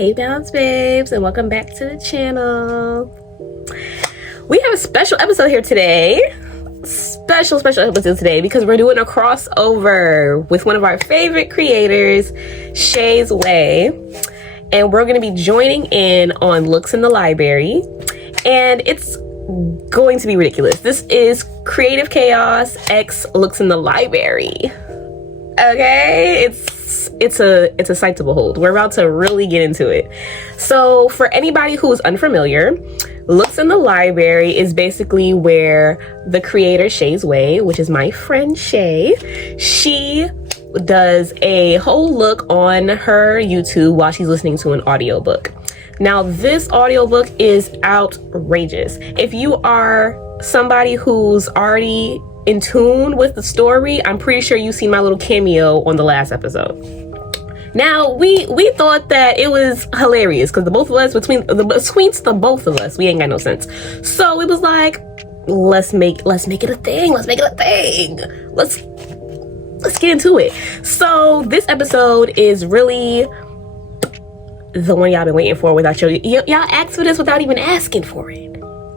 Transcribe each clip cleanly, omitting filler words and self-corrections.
Hey Bounce Babes, and welcome back to the channel. We have a special episode here today. Special episode today because we're doing a crossover with one of our favorite creators, Shay's Way. And we're going to be joining in on Lewks in the Library. And it's going to be ridiculous. This is Creative Chaos X Lewks in the Library. Okay, it's a sight to behold. We're about to really get into it. So for anybody who is unfamiliar, Lewks in the Library is basically where the creator Shay's Way, which is my friend Shay, she does a whole look on her YouTube while she's listening to an audiobook. Now this audiobook is outrageous. If you are somebody who's already in tune with the story, I'm pretty sure you've seen my little cameo on the last episode. Now we thought that it was hilarious because the both of us, between the both of us, we ain't got no sense. So it was like, let's make it a thing. Let's get into it. So this episode is really the one y'all been waiting for without y'all asked for this without even asking for it.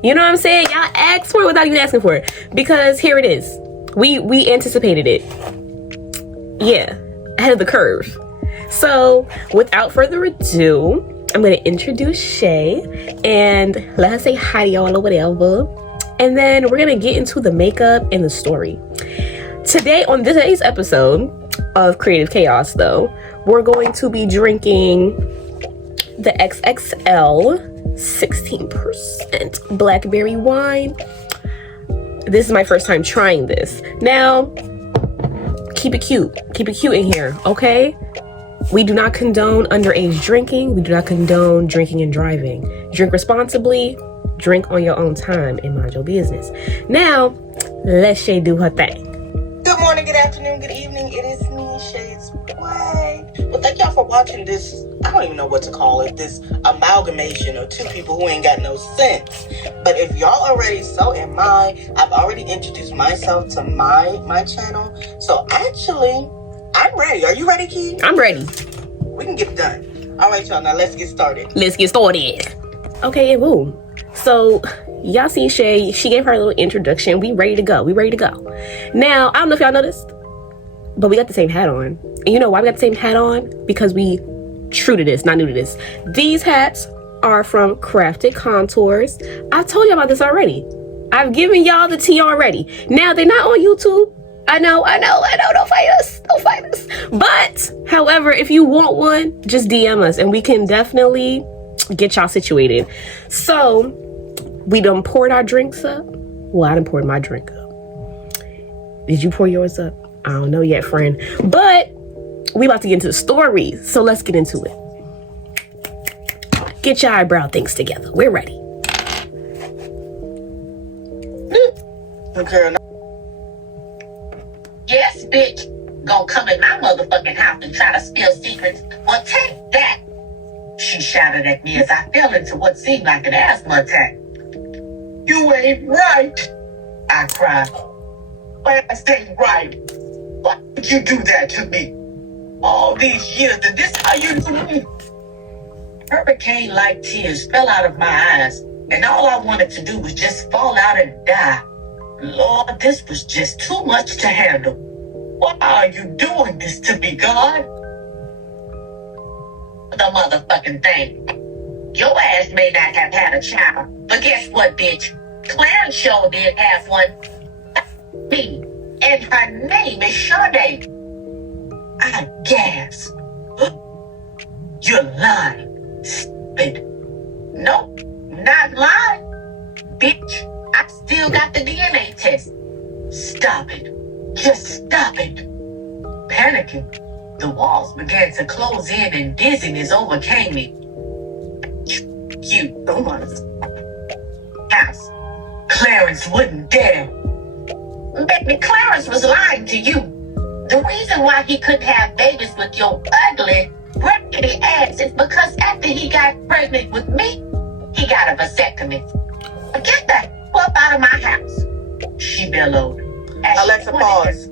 You know what I'm saying? Y'all asked for it without even asking for it. Because here it is. We anticipated it. Yeah. Ahead of the curve. So, without further ado, I'm going to introduce Shay and let her say hi to y'all or whatever. And then we're going to get into the makeup and the story. Today, on today's episode of Creative Chaos, though, we're going to be drinking the XXL 16% blackberry wine. This is my first time trying this. Now, keep it cute in here, okay? We do not condone underage drinking. We do not condone drinking and driving. Drink responsibly, drink on your own time, and mind your business. Now, let Shay do her thing. Good morning, good afternoon, good evening. It is me, Shay's Way. Well, thank y'all for watching this, I don't even know what to call it, this amalgamation of two people who ain't got no sense. But if y'all already so am I, I've already introduced myself to my channel. So actually, I'm ready. Are you ready, Key? I'm ready. We can get it done. All right, y'all, now let's get started. Okay, and boom. So, y'all see Shay, she gave her a little introduction. We ready to go. Now, I don't know if y'all noticed, but we got the same hat on. And you know why we got the same hat on? Because we true to this, not new to this. These hats are from Crafted Contours. I told you about this already. I've given y'all the tea already. Now, they're not on YouTube. I know, don't fight us. But, however, if you want one, just DM us and we can definitely get y'all situated. So, we done poured our drinks up. Well, I done poured my drink up. Did you pour yours up? I don't know yet, friend. But we about to get into the story. So let's get into it. Get your eyebrow things together. We're ready. Okay. Yes, bitch. Gonna come in my motherfucking house and try to spill secrets. Well, take that. She shouted at me as I fell into what seemed like an asthma attack. You ain't right, I cried. Why I stay right? Why would you do that to me? All these years, and this how you do me? Hurricane-like tears fell out of my eyes, and all I wanted to do was just fall out and die. Lord, this was just too much to handle. Why are you doing this to me, God? The motherfucking thing. Your ass may not have had a child, but guess what, bitch? Clarence sure did have one. Me. And her name is Sade. I gasped. You're lying. Stupid. Nope, not lying. Bitch, I still got the DNA test. Stop it. Just stop it. Panicking, the walls began to close in and dizziness overcame me. You, house. Clarence wouldn't dare. Baby, Clarence was lying to you. The reason why he couldn't have babies with your ugly, raggedy ass is because after he got pregnant with me, he got a vasectomy. Get that fuck out of my house, she bellowed. Alexa, pause.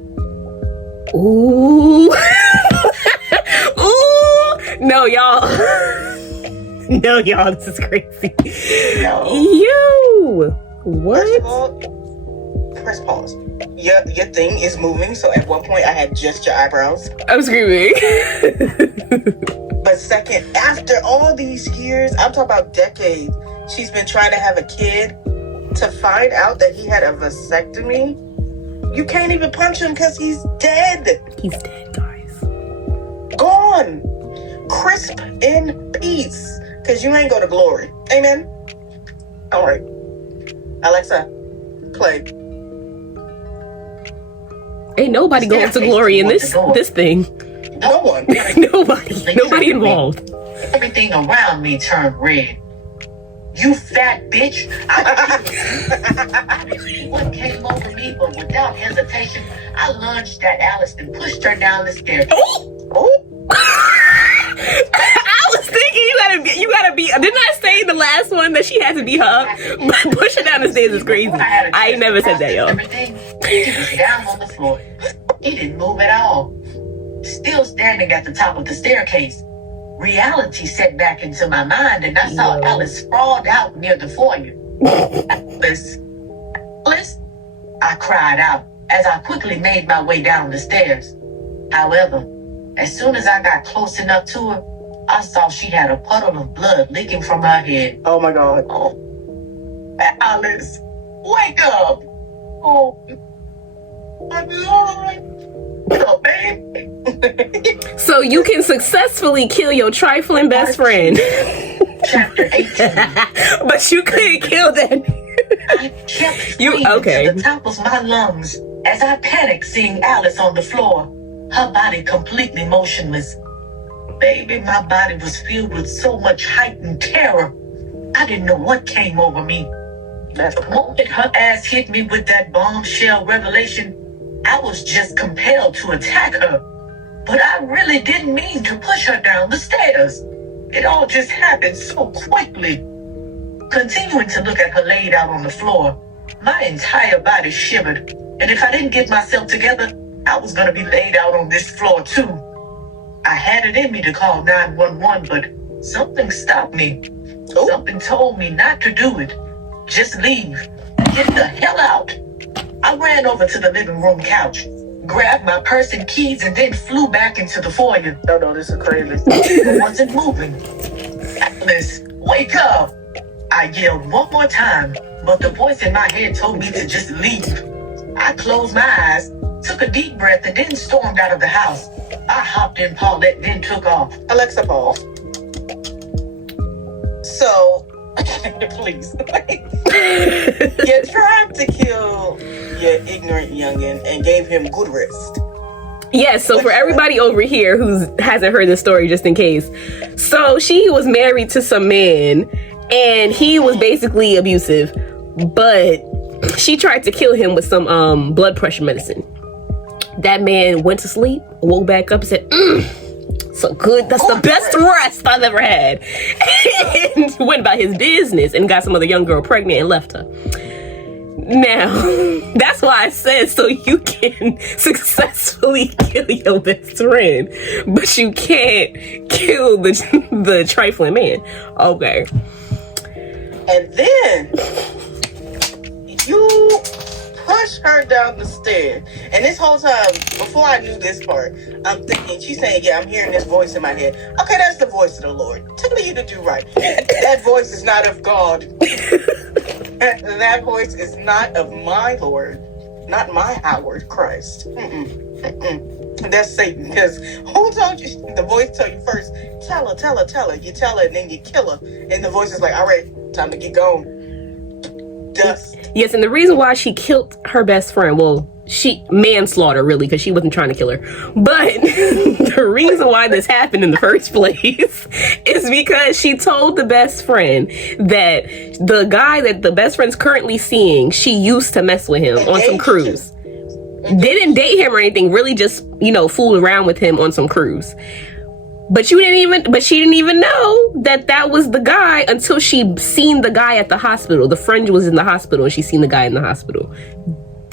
Ooh. Ooh. No, y'all. No, y'all, this is crazy. No. Yo, First of what? all, press pause. Your thing is moving, so at one point I had just your eyebrows. I'm screaming. But second, after all these years, I'm talking about decades, she's been trying to have a kid. To find out that he had a vasectomy, you can't even punch him because he's dead. He's dead, guys. Gone. Crisp in peace. Because you ain't go to glory. Amen. All right. Alexa, play. Ain't nobody going to glory in this thing. No one. Nobody involved. Everything around me turned red. You fat bitch. What came over me, but without hesitation, I lunged at Alice and pushed her down the stairs. Oh. I was thinking you gotta be. Didn't I say the last one that she had to be her up? But pushing down the stairs is crazy. I ain't never said that, yo. Everything, he was down on the floor. He didn't move at all. Still standing at the top of the staircase. Reality set back into my mind, and I saw Alice sprawled out near the foyer. Alice, I cried out as I quickly made my way down the stairs. However, as soon as I got close enough to her, I saw she had a puddle of blood leaking from her head. Oh my God. Alice, wake up! Oh, my Lord! Oh, baby. So you can successfully kill your trifling best friend. Chapter 18. But you couldn't kill that. I kept screaming to the top of my lungs as I panicked seeing Alice on the floor, her body completely motionless. Baby, my body was filled with so much heightened terror. I didn't know what came over me. The moment her ass hit me with that bombshell revelation, I was just compelled to attack her. But I really didn't mean to push her down the stairs. It all just happened so quickly. Continuing to look at her laid out on the floor, my entire body shivered. And if I didn't get myself together, I was going to be laid out on this floor too. I had it in me to call 911, but something stopped me. Something told me not to do it. Just leave. Get the hell out. I ran over to the living room couch, grabbed my purse and keys, and then flew back into the foyer. Oh no, this is crazy. I wasn't moving. Alice, wake up! I yelled one more time, but the voice in my head told me to just leave. I closed my eyes, took a deep breath, and then stormed out of the house. I hopped in Paulette, then took off. Alexa, pause. So, please. You tried to kill your ignorant youngin' and gave him good rest. Yes, so for everybody over here who hasn't heard this story, just in case. So she was married to some man, and he was basically abusive, but she tried to kill him with some blood pressure medicine. That man went to sleep, woke back up and said, so good, that's the best rest I've ever had. And went about his business and got some other young girl pregnant and left her. Now, that's why I said so you can successfully kill your best friend, but you can't kill the trifling man. Okay. And then you push her down the stairs. And this whole time, before I knew this part, I'm thinking, she's saying, yeah, I'm hearing this voice in my head. Okay, that's the voice of the Lord telling you to do right. That voice is not of God. That voice is not of my Lord, not my Howard Christ. That's Satan. Because who told you? The voice told you first, tell her. You tell her, and then you kill her. And the voice is like, all right, time to get going. Dust. Yes, and the reason why she killed her best friend, well, she manslaughter really, because she wasn't trying to kill her, but the reason why this happened in the first place is because she told the best friend that the guy that the best friend's currently seeing, she used to mess with him on some cruise. Didn't date him or anything, really just, fooled around with him on some cruise. But she didn't even know that was the guy until she seen the guy at the hospital. The friend was in the hospital and she seen the guy in the hospital.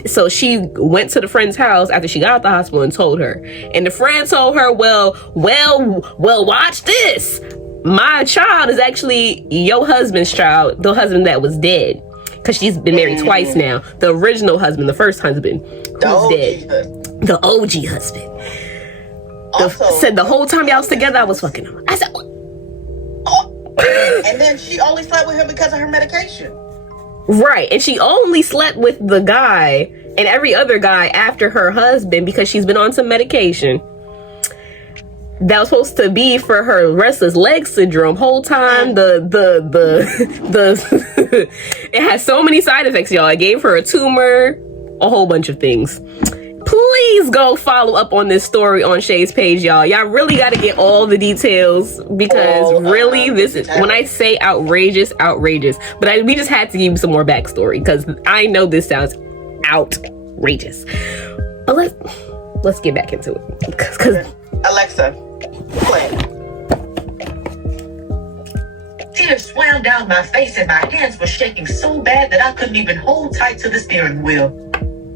So she went to the friend's house after she got out the hospital and told her. And the friend told her, well, watch this. my child is actually your husband's child, the husband that was dead. Because she's been married twice now. The original husband, the first husband, who's dead. The OG husband. Said the whole time y'all was together, I was fucking him. I said, and then she only slept with him because of her medication. Right, and she only slept with the guy and every other guy after her husband because she's been on some medication that was supposed to be for her restless leg syndrome. Whole time the it has so many side effects, y'all. It gave her a tumor, a whole bunch of things. Please go follow up on this story on Shay's page, y'all. Y'all really got to get all the details because really this is, when I say outrageous. But we just had to give you some more backstory because I know this sounds outrageous. But let's get back into it. Because Alexa, play. Tears swam down my face and my hands were shaking so bad that I couldn't even hold tight to the steering wheel.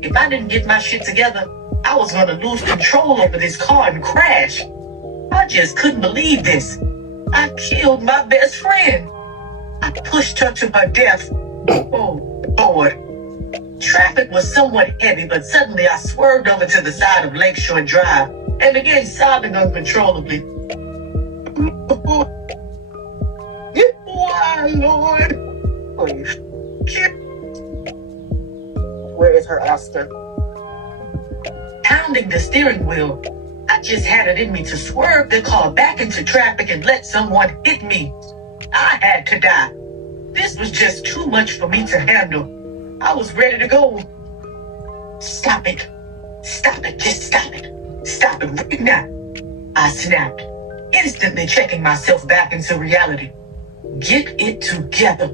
If I didn't get my shit together, I was going to lose control over this car and crash. I just couldn't believe this. I killed my best friend. I pushed her to her death. Oh, Lord. Traffic was somewhat heavy, but suddenly I swerved over to the side of Lakeshore Drive and began sobbing uncontrollably. Why, Lord? Please. Where is her Oscar? Pounding the steering wheel, I just had it in me to swerve the car back into traffic and let someone hit me. I had to die. This was just too much for me to handle. I was ready to go. Stop it. Stop it. Just stop it. Stop it right now. I snapped, instantly checking myself back into reality. Get it together.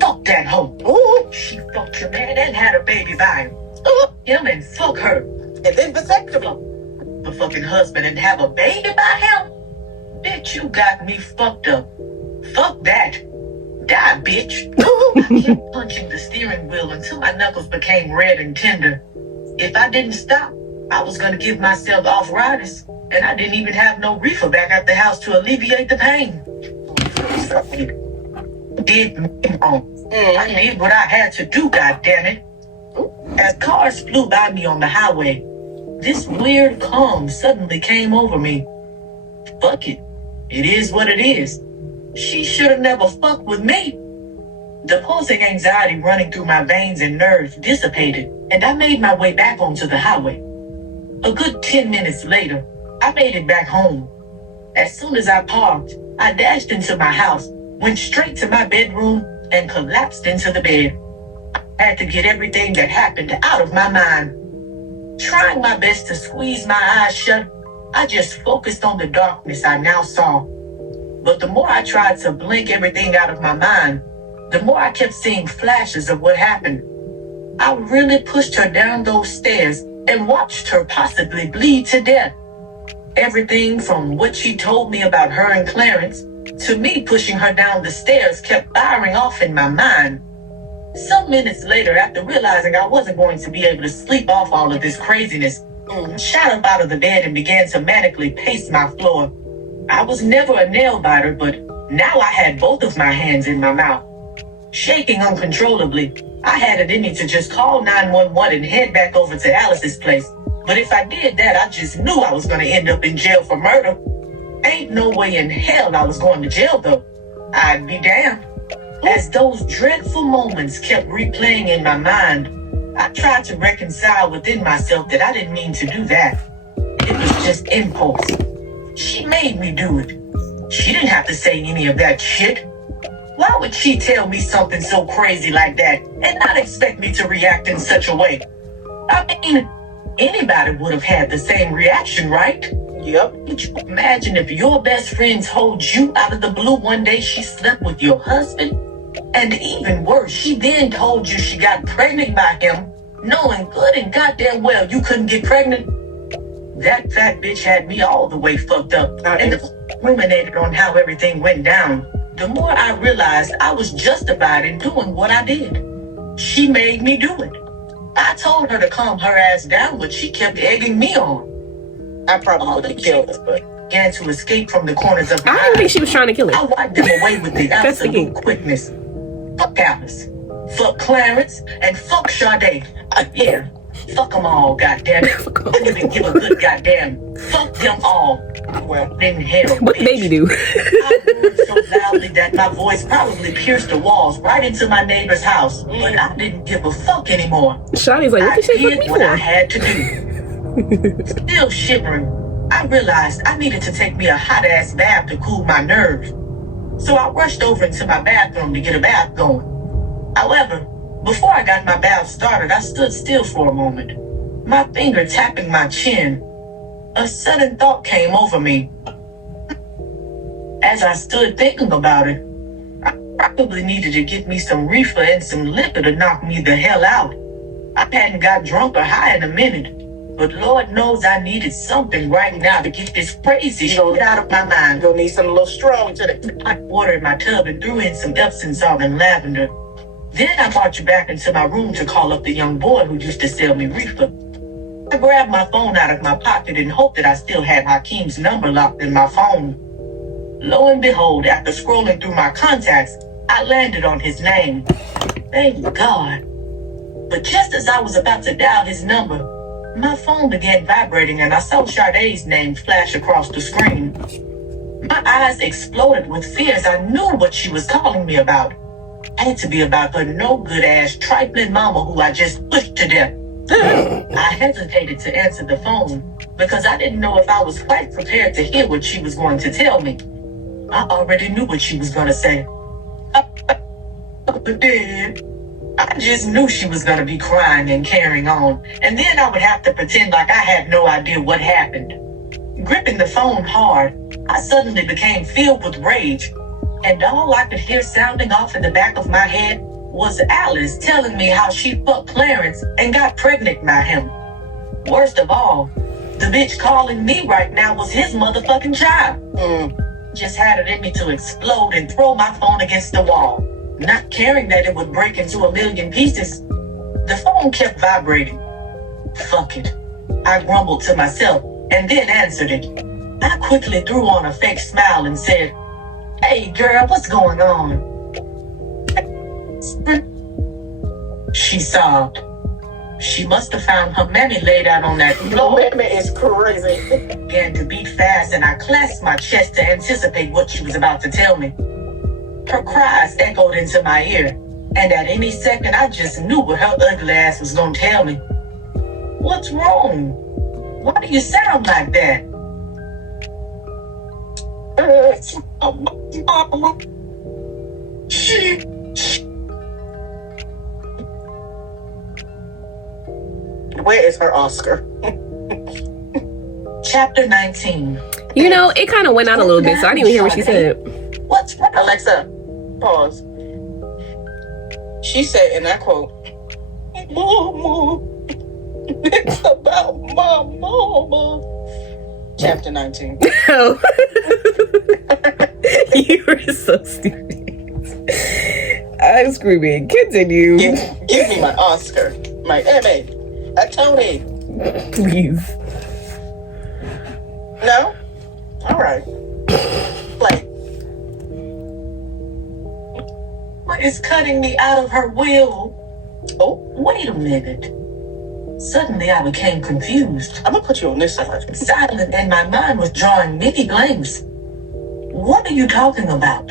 Fuck that hoe. Ooh, she fucked your man and had a baby by him. Him and fuck her. And then vasectomy. The fucking husband and have a baby by him? Bitch, you got me fucked up. Fuck that. Die, bitch. I kept punching the steering wheel until my knuckles became red and tender. If I didn't stop, I was gonna give myself arthritis, and I didn't even have no reefer back at the house to alleviate the pain. Did me wrong. I did what I had to do, goddammit. As cars flew by me on the highway, this weird calm suddenly came over me. Fuck it. It is what it is. She should have never fucked with me. The pulsing anxiety running through my veins and nerves dissipated, and I made my way back onto the highway. A good 10 minutes later, I made it back home. As soon as I parked, I dashed into my house, went straight to my bedroom, and collapsed into the bed. I had to get everything that happened out of my mind. Trying my best to squeeze my eyes shut, I just focused on the darkness I now saw. But the more I tried to blink everything out of my mind, the more I kept seeing flashes of what happened. I really pushed her down those stairs and watched her possibly bleed to death. Everything from what she told me about her and Clarence to me pushing her down the stairs kept firing off in my mind. Some minutes later, after realizing I wasn't going to be able to sleep off all of this craziness, I shot up out of the bed and began to manically pace my floor. I was never a nail biter, but now I had both of my hands in my mouth. Shaking uncontrollably, I had it in me to just call 911 and head back over to Alice's place. But if I did that, I just knew I was going to end up in jail for murder. Ain't no way in hell I was going to jail, though. I'd be damned. As those dreadful moments kept replaying in my mind, I tried to reconcile within myself that I didn't mean to do that. It was just impulse. She made me do it. She didn't have to say any of that shit. Why would she tell me something so crazy like that and not expect me to react in such a way? I mean, anybody would have had the same reaction, right? Yep. Could you imagine if your best friend told you out of the blue one day she slept with your husband? And even worse, she then told you she got pregnant by him, knowing good and goddamn well you couldn't get pregnant? That fat bitch had me all the way fucked up. And the more I ruminated on how everything went down, the more I realized I was justified in doing what I did. She made me do it. I told her to calm her ass down, but she kept egging me on. I probably would have killed her, but began to escape from the corners of my I didn't think eyes. she was trying to kill I it. wiped them away with the That's the absolute game. quickness. Fuck Alice. Fuck Clarence. And fuck Sade. Yeah. Fuck them all, goddammit. I didn't even give a good goddamn. Fuck them all. Well, in hell, What the baby do? I roared so loudly that my voice probably pierced the walls right into my neighbor's house. But I didn't give a fuck anymore. Shawty's like, what I did she fuck did me what I for? had to do. Still shivering, I realized I needed to take me a hot-ass bath to cool my nerves. So I rushed over into my bathroom to get a bath going. However, before I got my bath started, I stood still for a moment, my finger tapping my chin. A sudden thought came over me. As I stood thinking about it, I probably needed to get me some reefer and some liquor to knock me the hell out. I hadn't got drunk or high in a minute, but Lord knows I needed something right now to get this crazy shit out of my mind. You'll need some little strong today. I water in my tub and threw in some Epsom salt and lavender. Then I marched back into my room to call up the young boy who used to sell me reefer. I grabbed my phone out of my pocket and hoped that I still had Hakeem's number locked in my phone. Lo and behold, after scrolling through my contacts, I landed on his name. Thank God. But just as I was about to dial his number, my phone began vibrating and I saw Sade's name flash across the screen. My eyes exploded with fear as I knew what she was calling me about. Had to be about her no-good-ass trifling mama who I just pushed to death. I hesitated to answer the phone because I didn't know if I was quite prepared to hear what she was going to tell me. I already knew what she was going to say. But then, I just knew she was going to be crying and carrying on, and then I would have to pretend like I had no idea what happened. Gripping the phone hard, I suddenly became filled with rage, and all I could hear sounding off in the back of my head was Alice telling me how she fucked Clarence and got pregnant by him. Worst of all, the bitch calling me right now was his motherfucking child. Just had it in me to explode and throw my phone against the wall, not caring that it would break into a million pieces. The phone kept vibrating. Fuck it. I grumbled to myself and then answered it. I quickly threw on a fake smile and said, "Hey girl, what's going on?" She sobbed. She must have found her mammy laid out on that floor. Mammy is crazy. Began to beat fast and I clasped my chest to anticipate what she was about to tell me. Her cries echoed into my ear, and at any second I just knew what her ugly ass was gonna tell me. What's wrong? Why do you sound like that? It's mama. She. Where is her Oscar? Chapter 19. You know, it kind of went out a little bit, so I didn't even hear what she said. What's wrong? Alexa, pause. She said, and I quote, "Mama, it's about my mama." Chapter 19. Oh. You were so stupid. I'm screaming. Continue. Give me my Oscar, my Emmy, a Tony. Please. No? All right. Play. What is cutting me out of her will? Oh, Wait a minute. Suddenly I became confused. I'm gonna put you on this side. Silent, and my mind was drawing many blanks. What are you talking about?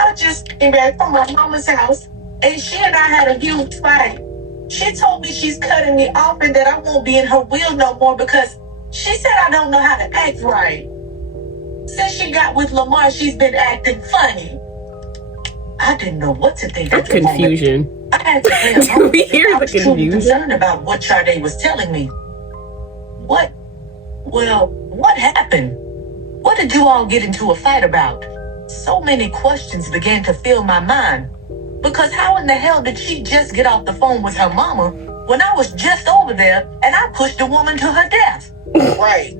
I just came back from my mama's house, and she and I had a huge fight. She told me she's cutting me off and that I won't be in her will no more because she said I don't know how to act right. Since she got with Lamar, she's been acting funny. I didn't know what to think at the moment. Confusion. I had to play Do along we because hear I the was truly confusion? concerned about what Sade was telling me. What? Well, what happened? What did you all get into a fight about? So many questions began to fill my mind. Because how in the hell did she just get off the phone with her mama when I was just over there and I pushed the woman to her death? Right.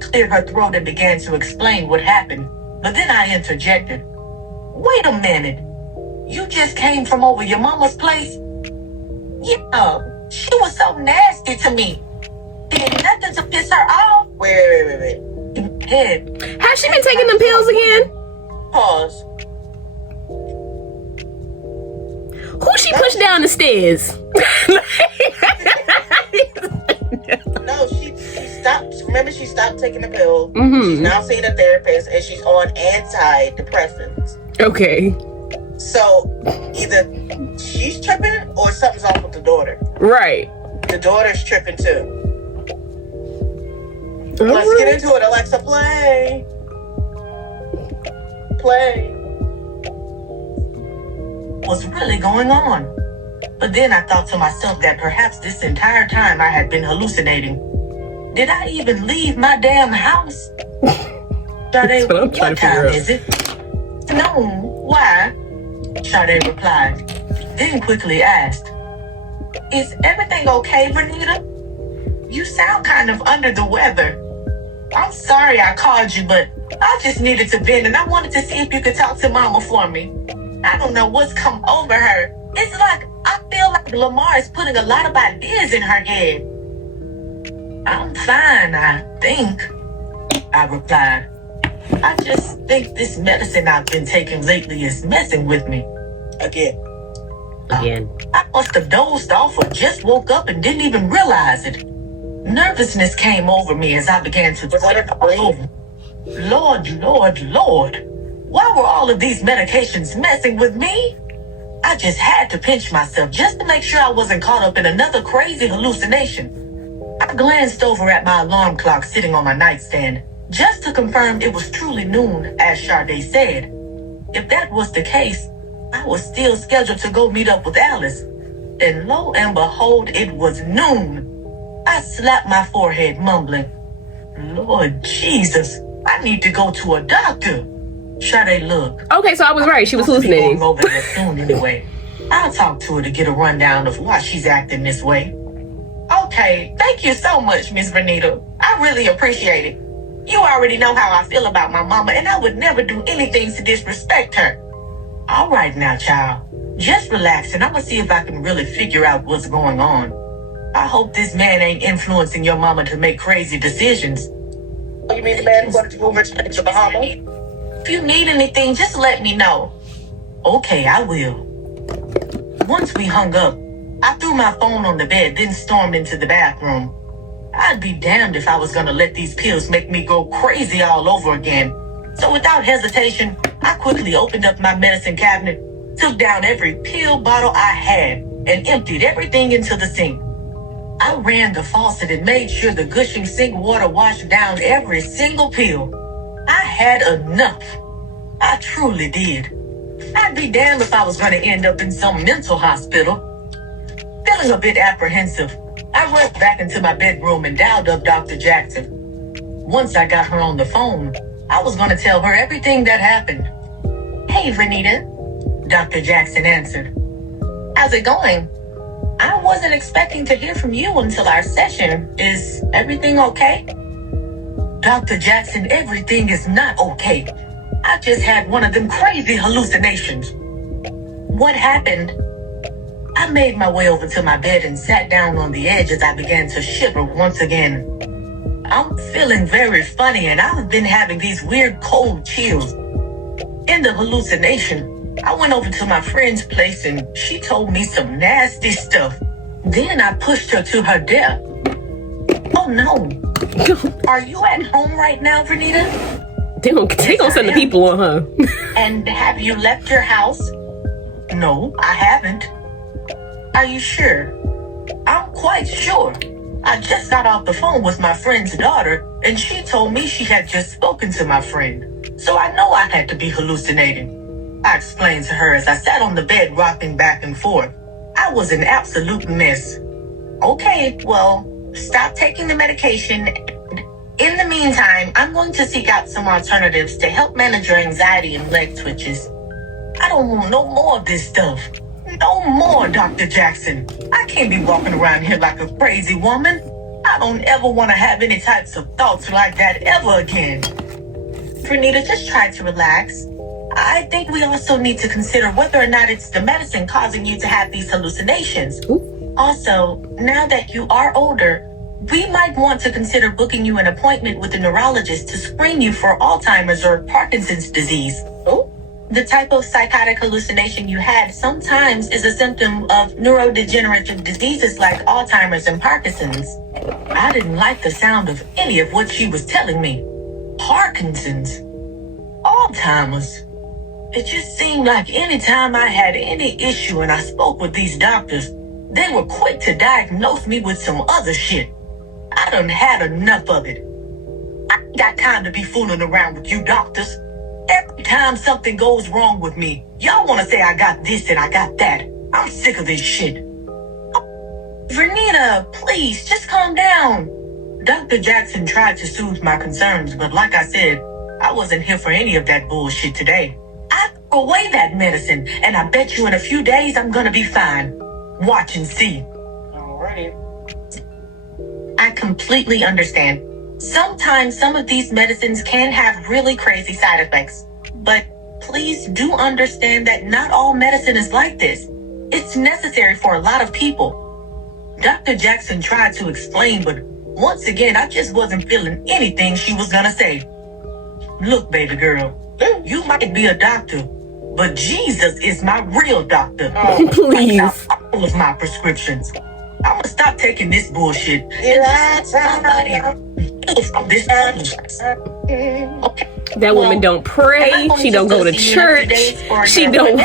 Cleared her throat and began to explain what happened. But then I interjected. Wait a minute. You just came from over your mama's place? Yeah, she was so nasty to me. Did nothing to piss her off? Wait. head. Has she been taking them pills again? Pause. Who she pushed down the stairs? No, she stopped. Remember, she stopped taking the pill. Mm-hmm. She's now seeing a therapist, and she's on antidepressants. Okay. So either she's tripping or something's off with the daughter. Right. The daughter's tripping too. All Let's right. get into it. Alexa, play. Play. What's really going on? But then I thought to myself that perhaps this entire time I had been hallucinating. Did I even leave my damn house? That's what I'm trying to figure time out. is it? No, why? Sade replied, then quickly asked, is everything okay, Vernita? You sound kind of under the weather. I'm sorry I called you, but I just needed to vent and I wanted to see if you could talk to Mama for me. I don't know what's come over her. It's like I feel like Lamar is putting a lot of ideas in her head. I'm fine, I think, I replied. I just think this medicine I've been taking lately is messing with me. Again. I must have dozed off or just woke up and didn't even realize it. Nervousness came over me as I began to flip all over. Lord, Lord, Lord. Why were all of these medications messing with me? I just had to pinch myself just to make sure I wasn't caught up in another crazy hallucination. I glanced over at my alarm clock sitting on my nightstand, just to confirm it was truly noon, as Sade said. If that was the case, I was still scheduled to go meet up with Alice. And lo and behold, it was noon. I slapped my forehead, mumbling, Lord Jesus, I need to go to a doctor. Sade, look. Okay, so I was right. She was I'll be hallucinating. going over there soon anyway. I'll talk to her to get a rundown of why she's acting this way. Okay, thank you so much, Miss Vernita. I really appreciate it. You already know how I feel about my mama, and I would never do anything to disrespect her. All right now, child. Just relax, and I'm gonna see if I can really figure out what's going on. I hope this man ain't influencing your mama to make crazy decisions. You mean the man who wanted to move her to the Bahamas? If you need anything, just let me know. Okay, I will. Once we hung up, I threw my phone on the bed, then stormed into the bathroom. I'd be damned if I was gonna let these pills make me go crazy all over again. So without hesitation, I quickly opened up my medicine cabinet, took down every pill bottle I had, and emptied everything into the sink. I ran the faucet and made sure the gushing sink water washed down every single pill. I had enough. I truly did. I'd be damned if I was going to end up in some mental hospital. Feeling a bit apprehensive, I rushed back into my bedroom and dialed up Dr. Jackson. Once I got her on the phone, I was going to tell her everything that happened. Hey, Vernita, Dr. Jackson answered. How's it going? I wasn't expecting to hear from you until our session. Is everything okay? Dr. Jackson, everything is not okay. I just had one of them crazy hallucinations. What happened? I made my way over to my bed and sat down on the edge as I began to shiver once again. I'm feeling very funny and I've been having these weird cold chills. In the hallucination, I went over to my friend's place and she told me some nasty stuff. Then I pushed her to her death. Oh no. Are you at home right now, Vernita? They gonna send the people on her. And have you left your house? No, I haven't. Are you sure? I'm quite sure. I just got off the phone with my friend's daughter, and she told me she had just spoken to my friend. So I know I had to be hallucinating. I explained to her as I sat on the bed rocking back and forth. I was an absolute mess. Okay, well, stop taking the medication. In the meantime, I'm going to seek out some alternatives to help manage your anxiety and leg twitches. I don't want no more of this stuff. No more, Dr. Jackson. I can't be walking around here like a crazy woman. I don't ever want to have any types of thoughts like that ever again. Vernita, just try to relax. I think we also need to consider whether or not it's the medicine causing you to have these hallucinations. Ooh. Also, now that you are older, we might want to consider booking you an appointment with a neurologist to screen you for Alzheimer's or Parkinson's disease. Oh, The type of psychotic hallucination you had sometimes is a symptom of neurodegenerative diseases like Alzheimer's and Parkinson's. I didn't like the sound of any of what she was telling me. Parkinson's, Alzheimer's. It just seemed like any time I had any issue and I spoke with these doctors, they were quick to diagnose me with some other shit. I done had enough of it. I ain't got time to be fooling around with you doctors. Every time something goes wrong with me, y'all want to say I got this and I got that. I'm sick of this shit. Vernita, please, just calm down. Dr. Jackson tried to soothe my concerns, but like I said, I wasn't here for any of that bullshit today. I threw away that medicine, and I bet you in a few days I'm gonna be fine. Watch and see. alrighty. I completely understand. Sometimes some of these medicines can have really crazy side effects. But please do understand that not all medicine is like this. It's necessary for a lot of people. Dr. Jackson tried to explain, but once again, I just wasn't feeling anything she was gonna say. Look, baby girl, you might be a doctor, but Jesus is my real doctor. Please. Writes out all of my prescriptions. I'm gonna stop taking this bullshit. From this okay. That woman don't pray. She don't go to church. She don't.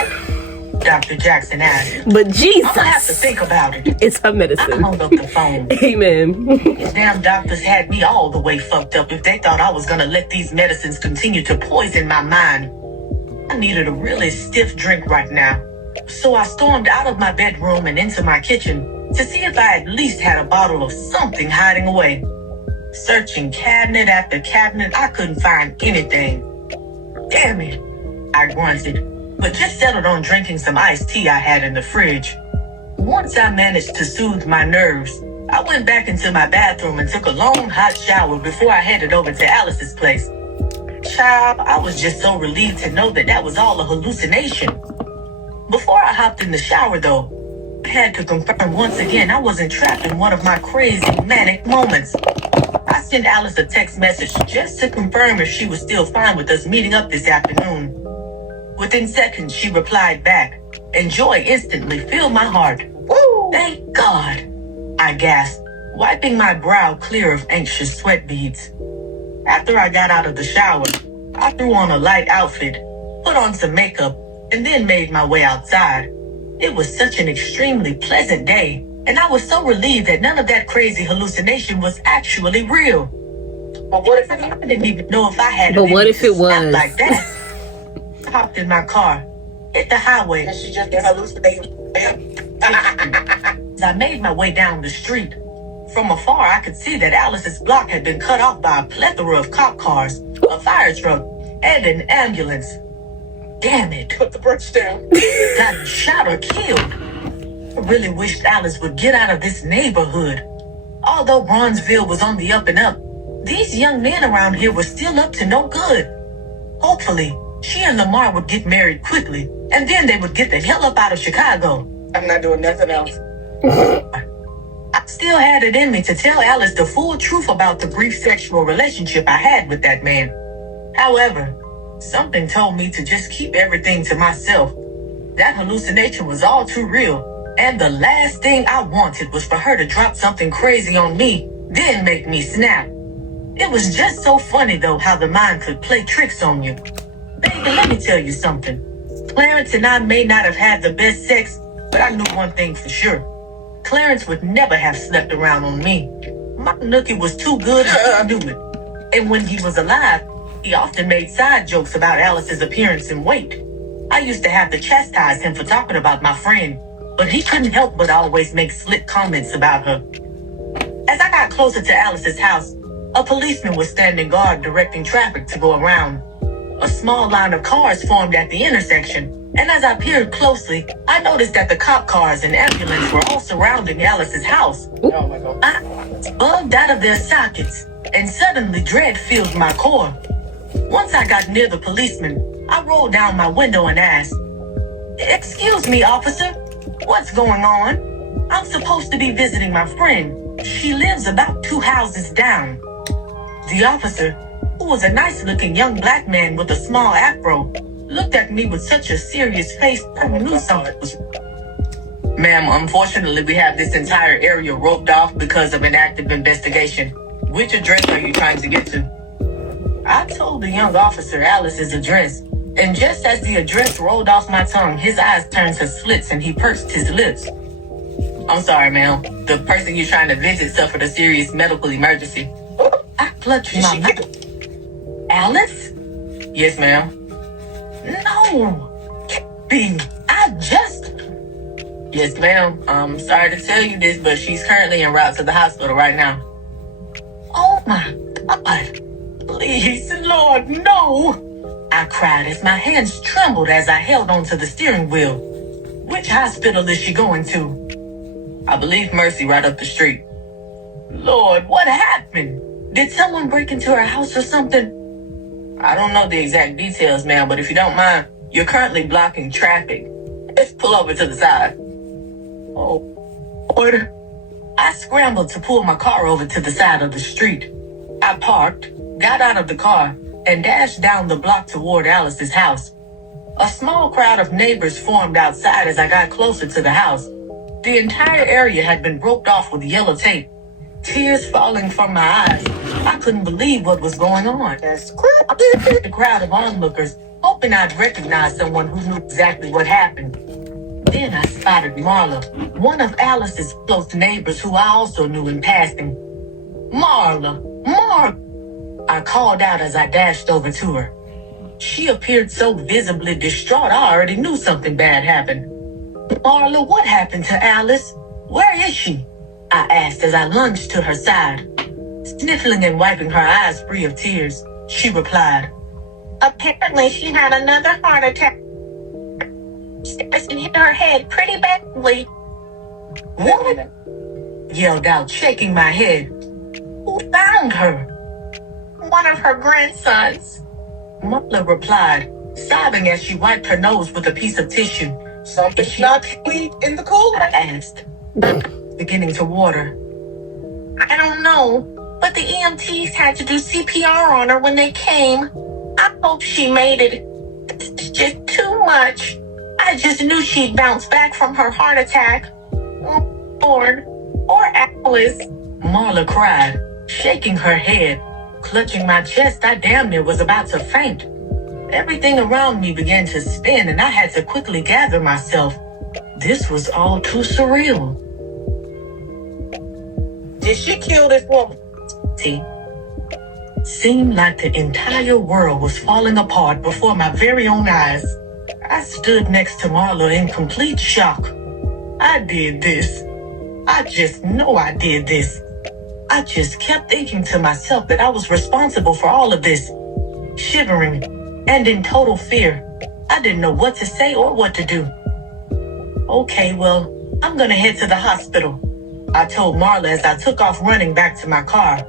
Dr. Jackson asked. But I'll have to Jesus, think about it. it's her I medicine. hung up the phone. Amen. These damn doctors had me all the way fucked up if they thought I was gonna let these medicines continue to poison my mind. I needed a really stiff drink right now. So I stormed out of my bedroom and into my kitchen to see if I at least had a bottle of something hiding away. Searching cabinet after cabinet, I couldn't find anything. Damn it, I grunted, but just settled on drinking some iced tea I had in the fridge. Once I managed to soothe my nerves, I went back into my bathroom and took a long hot shower before I headed over to Alice's place. Child, I was just so relieved to know that that was all a hallucination. Before I hopped in the shower though, I had to confirm once again I wasn't trapped in one of my crazy manic moments. I sent Alice a text message just to confirm if she was still fine with us meeting up this afternoon. Within seconds, she replied back, and joy instantly filled my heart. Woo! Thank God, I gasped, wiping my brow clear of anxious sweat beads. After I got out of the shower, I threw on a light outfit, put on some makeup, and then made my way outside. It was such an extremely pleasant day, and I was so relieved that none of that crazy hallucination was actually real. But what if I didn't even know if I had But it what in me if to it snap was? like that. I hopped in my car, hit the highway. Can she just been hallucinating? As I made my way down the street, from afar I could see that Alice's block had been cut off by a plethora of cop cars, a fire truck, and an ambulance. Damn it. Put the brakes down. Got shot or killed. I really wished Alice would get out of this neighborhood. Although Bronzeville was on the up and up, these young men around here were still up to no good. Hopefully, she and Lamar would get married quickly, and then they would get the hell up out of Chicago. I'm not doing nothing else. I still had it in me to tell Alice the full truth about the brief sexual relationship I had with that man. However, something told me to just keep everything to myself. That hallucination was all too real, and the last thing I wanted was for her to drop something crazy on me, then make me snap. It was just so funny though how the mind could play tricks on you. Baby, let me tell you something. Clarence and I may not have had the best sex, but I knew one thing for sure. Clarence would never have slept around on me. My nookie was too good to do it. And when he was alive, he often made side jokes about Alice's appearance and weight. I used to have to chastise him for talking about my friend, but he couldn't help but always make slick comments about her. As I got closer to Alice's house, a policeman was standing guard directing traffic to go around. A small line of cars formed at the intersection, and as I peered closely, I noticed that the cop cars and ambulance were all surrounding Alice's house. Oh my God. I bugged out of their sockets, and suddenly dread filled my core. Once I got near the policeman, I rolled down my window and asked, "Excuse me, officer, what's going on? I'm supposed to be visiting my friend. She lives about 2 houses down. The officer, who was a nice-looking young black man with a small afro, looked at me with such a serious face that I knew something was wrong. Ma'am, unfortunately, we have this entire area roped off because of an active investigation. Which address are you trying to get to? I told the young officer Alice's address, and just as the address rolled off my tongue, his eyes turned to slits and he pursed his lips. I'm sorry, ma'am. The person you're trying to visit suffered a serious medical emergency. I clutched my mouth. Alice? Yes, ma'am. No. Can't be. Yes, ma'am. I'm sorry to tell you this, but she's currently en route to the hospital right now. Oh my God. Please, Lord, no. I cried as my hands trembled as I held onto the steering wheel. Which hospital is she going to? I believe Mercy right up the street. Lord, what happened? Did someone break into her house or something? I don't know the exact details, ma'am, but if you don't mind, you're currently blocking traffic. Let's pull over to the side. Oh, Lord. I scrambled to pull my car over to the side of the street. I parked, got out of the car, and dashed down the block toward Alice's house. A small crowd of neighbors formed outside as I got closer to the house. The entire area had been roped off with yellow tape. Tears falling from my eyes. I couldn't believe what was going on. I stared at the crowd of onlookers, hoping I'd recognize someone who knew exactly what happened. Then I spotted Marla, one of Alice's close neighbors who I also knew in passing. Marla! I called out as I dashed over to her. She appeared so visibly distraught I already knew something bad happened. Marla, what happened to Alice? Where is she? I asked as I lunged to her side. Sniffling and wiping her eyes free of tears, she replied, Apparently she had another heart attack. And hit her head pretty badly. What? Yelled out, shaking my head. Who found her? One of her grandsons. Marla replied, sobbing as she wiped her nose with a piece of tissue. Something's not sweet in the cooler. I asked, beginning to water. I don't know, but the EMTs had to do CPR on her when they came. I hope she made it. It's just too much. I just knew she'd bounce back from her heart attack. Oh, Lord. Or Alice. Marla cried, shaking her head. Clutching my chest, I damn near was about to faint. Everything around me began to spin, and I had to quickly gather myself. This was all too surreal. Did she kill this woman? Seemed like the entire world was falling apart before my very own eyes. I stood next to Marla in complete shock. I did this. I just know I did this. I just kept thinking to myself that I was responsible for all of this. Shivering and in total fear. I didn't know what to say or what to do. Okay, well, I'm gonna head to the hospital, I told Marla as I took off running back to my car.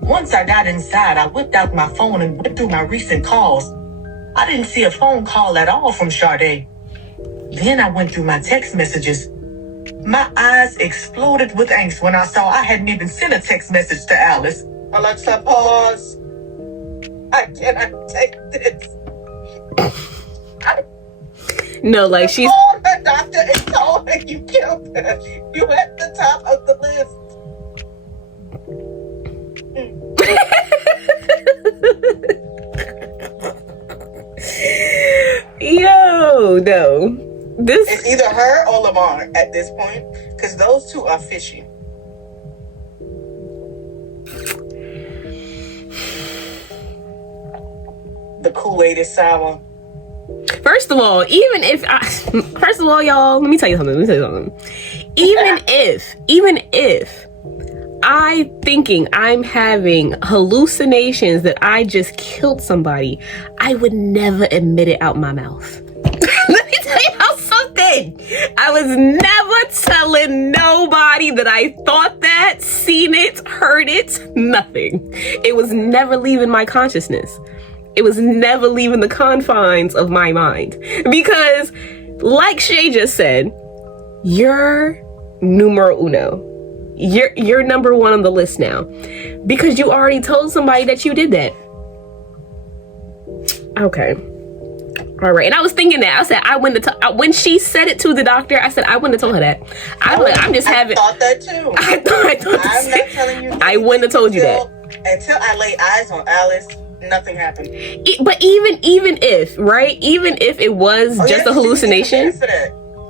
Once I got inside, I whipped out my phone and went through my recent calls. I didn't see a phone call at all from Sade. Then I went through my text messages. My eyes exploded with angst when I saw I hadn't even sent a text message to Alice. Alexa, pause. I cannot take this. No, like she's. Called the doctor and told her you killed her. You at the top of the list. Yo, no. This It's either her or Lamar at this point, because those two are fishy. The Kool-Aid is sour. First of all, y'all, let me tell you something. Even if I thinking I'm having hallucinations that I just killed somebody, I would never admit it out my mouth. Let me tell you something. I was never telling nobody that I thought that, seen it, heard it, nothing. It was never leaving my consciousness. It was never leaving the confines of my mind. Because, like Shay just said, you're numero uno. You're number one on the list now because you already told somebody that you did that. Okay. All right. And I was thinking that. I said, I wouldn't have when she said it to the doctor, I said, I wouldn't have told her that. I thought that too. I thought I'm not telling you. I wouldn't have told you that. Until I lay eyes on Alice, nothing happened. But even if, right? Even if it was just a hallucination.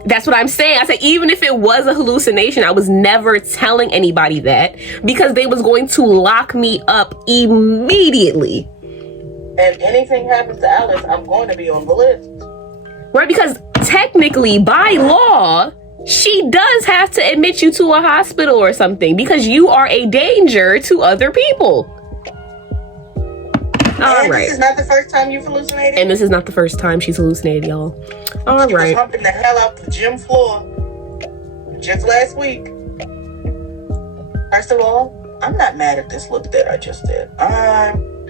That's what I'm saying. I said, even if it was a hallucination, I was never telling anybody that because they was going to lock me up immediately. And anything happens to Alice, I'm going to be on the list. Right, because technically, by law, she does have to admit you to a hospital or something because you are a danger to other people. All right. This is not the first time you've hallucinated? And this is not the first time she's hallucinated, y'all. All she right. was humping the hell out the gym floor just last week. First of all, I'm not mad at this look that I just did.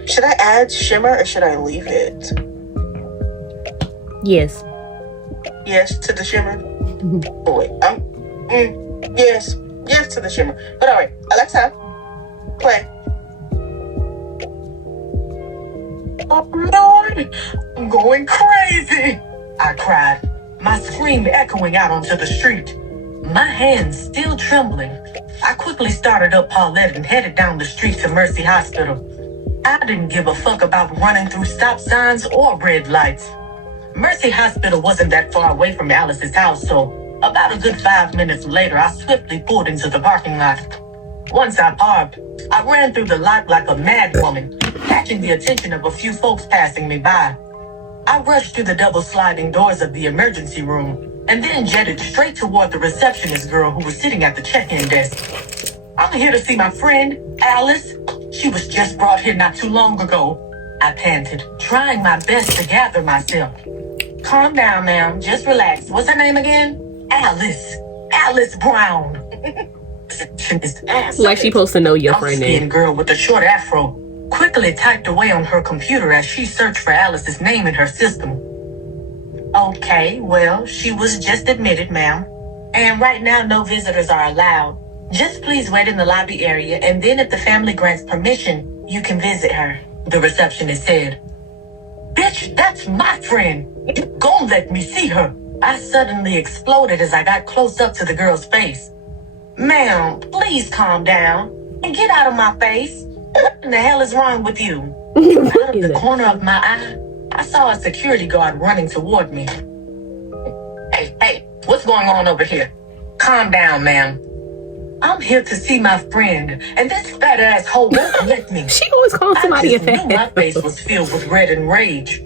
Should I add shimmer or should I leave it? Yes. Yes to the shimmer. Boy, yes to the shimmer. But all right, Alexa, play. Oh Lord, I'm going crazy! I cried, my scream echoing out onto the street. My hands still trembling, I quickly started up Paulette and headed down the street to Mercy Hospital. I didn't give a fuck about running through stop signs or red lights. Mercy Hospital wasn't that far away from Alice's house, so about a good 5 minutes later, I swiftly pulled into the parking lot. Once I parked, I ran through the lot like a madwoman, catching the attention of a few folks passing me by. I rushed through the double sliding doors of the emergency room and then jetted straight toward the receptionist girl who was sitting at the check-in desk. I'm here to see my friend, Alice. She was just brought here not too long ago. I panted, trying my best to gather myself. Calm down, ma'am. Just relax. What's her name again? Alice. Alice Brown. Like she supposed to know your friend name. Light-skinned girl with a short afro quickly typed away on her computer as she searched for Alice's name in her system. Okay, well, she was just admitted, ma'am. And right now, no visitors are allowed. Just please wait in the lobby area, and then if the family grants permission, you can visit her, the receptionist said. Bitch, that's my friend. You gon' let me see her. I suddenly exploded as I got close up to the girl's face. Ma'am, please calm down and get out of my face. What in the hell is wrong with you? Out of the corner of my eye, I saw a security guard running toward me. Hey, what's going on over here? Calm down, ma'am. I'm here to see my friend, and this fat asshole won't let me. She always calls somebody a fat. My face was filled with red and rage.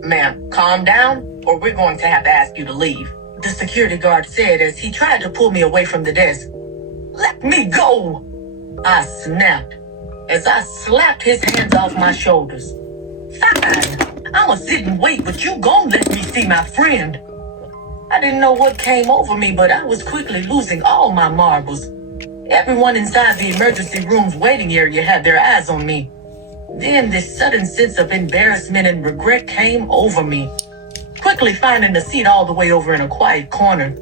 Ma'am, calm down, or we're going to have to ask you to leave, the security guard said as he tried to pull me away from the desk. Let me go! I snapped as I slapped his hands off my shoulders. Fine, I'ma sit and wait, but you gon' let me see my friend. I didn't know what came over me, but I was quickly losing all my marbles. Everyone inside the emergency room's waiting area had their eyes on me. Then this sudden sense of embarrassment and regret came over me. Quickly finding a seat all the way over in a quiet corner,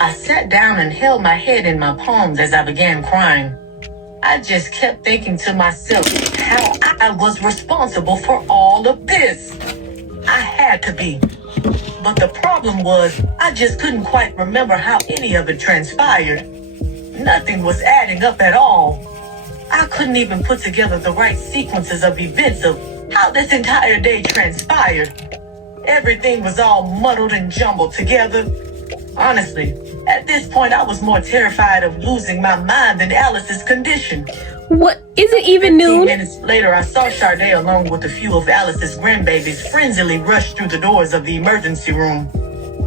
I sat down and held my head in my palms as I began crying. I just kept thinking to myself how I was responsible for all of this. I had to be. But the problem was, I just couldn't quite remember how any of it transpired. Nothing was adding up at all. I couldn't even put together the right sequences of events of how this entire day transpired. Everything was all muddled and jumbled together. Honestly, at this point, I was more terrified of losing my mind than Alice's condition. What? Is it even 15 noon? minutes later, I saw Sade along with a few of Alice's grandbabies frenziedly rush through the doors of the emergency room.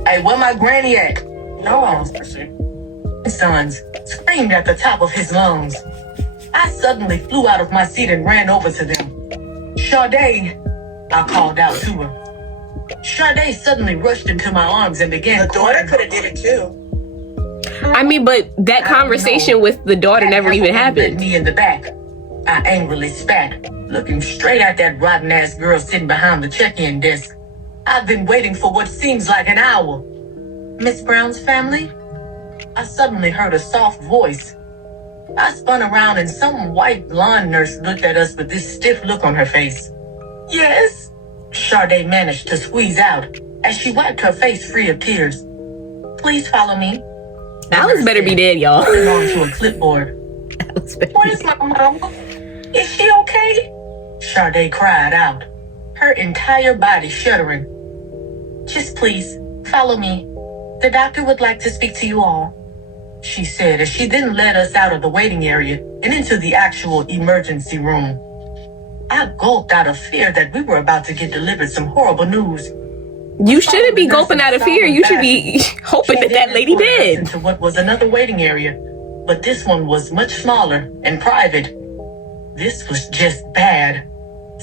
Hey, where my granny at? No, sons screamed at the top of his lungs. I suddenly flew out of my seat and ran over to them. Sade, I called out to her. Sade suddenly rushed into my arms and began crying. The daughter could have did it too. I mean, but that conversation with the daughter never even happened. Me in the back. I angrily spat, looking straight at that rotten-ass girl sitting behind the check-in desk. I've been waiting for what seems like an hour. Miss Brown's family? I suddenly heard a soft voice. I spun around and some white blonde nurse looked at us with this stiff look on her face. Yes, Sade managed to squeeze out as she wiped her face free of tears. Please follow me. Alice better be dead, y'all. Holding on to a clipboard. Where's my mama? Is she okay? Sade cried out, her entire body shuddering. Just please, follow me. The doctor would like to speak to you all, she said as she then led us out of the waiting area and into the actual emergency room. I gulped out of fear that we were about to get delivered some horrible news. You shouldn't be gulping out of fear. You should be hoping that lady did. Into what was another waiting area, but this one was much smaller and private. This was just bad.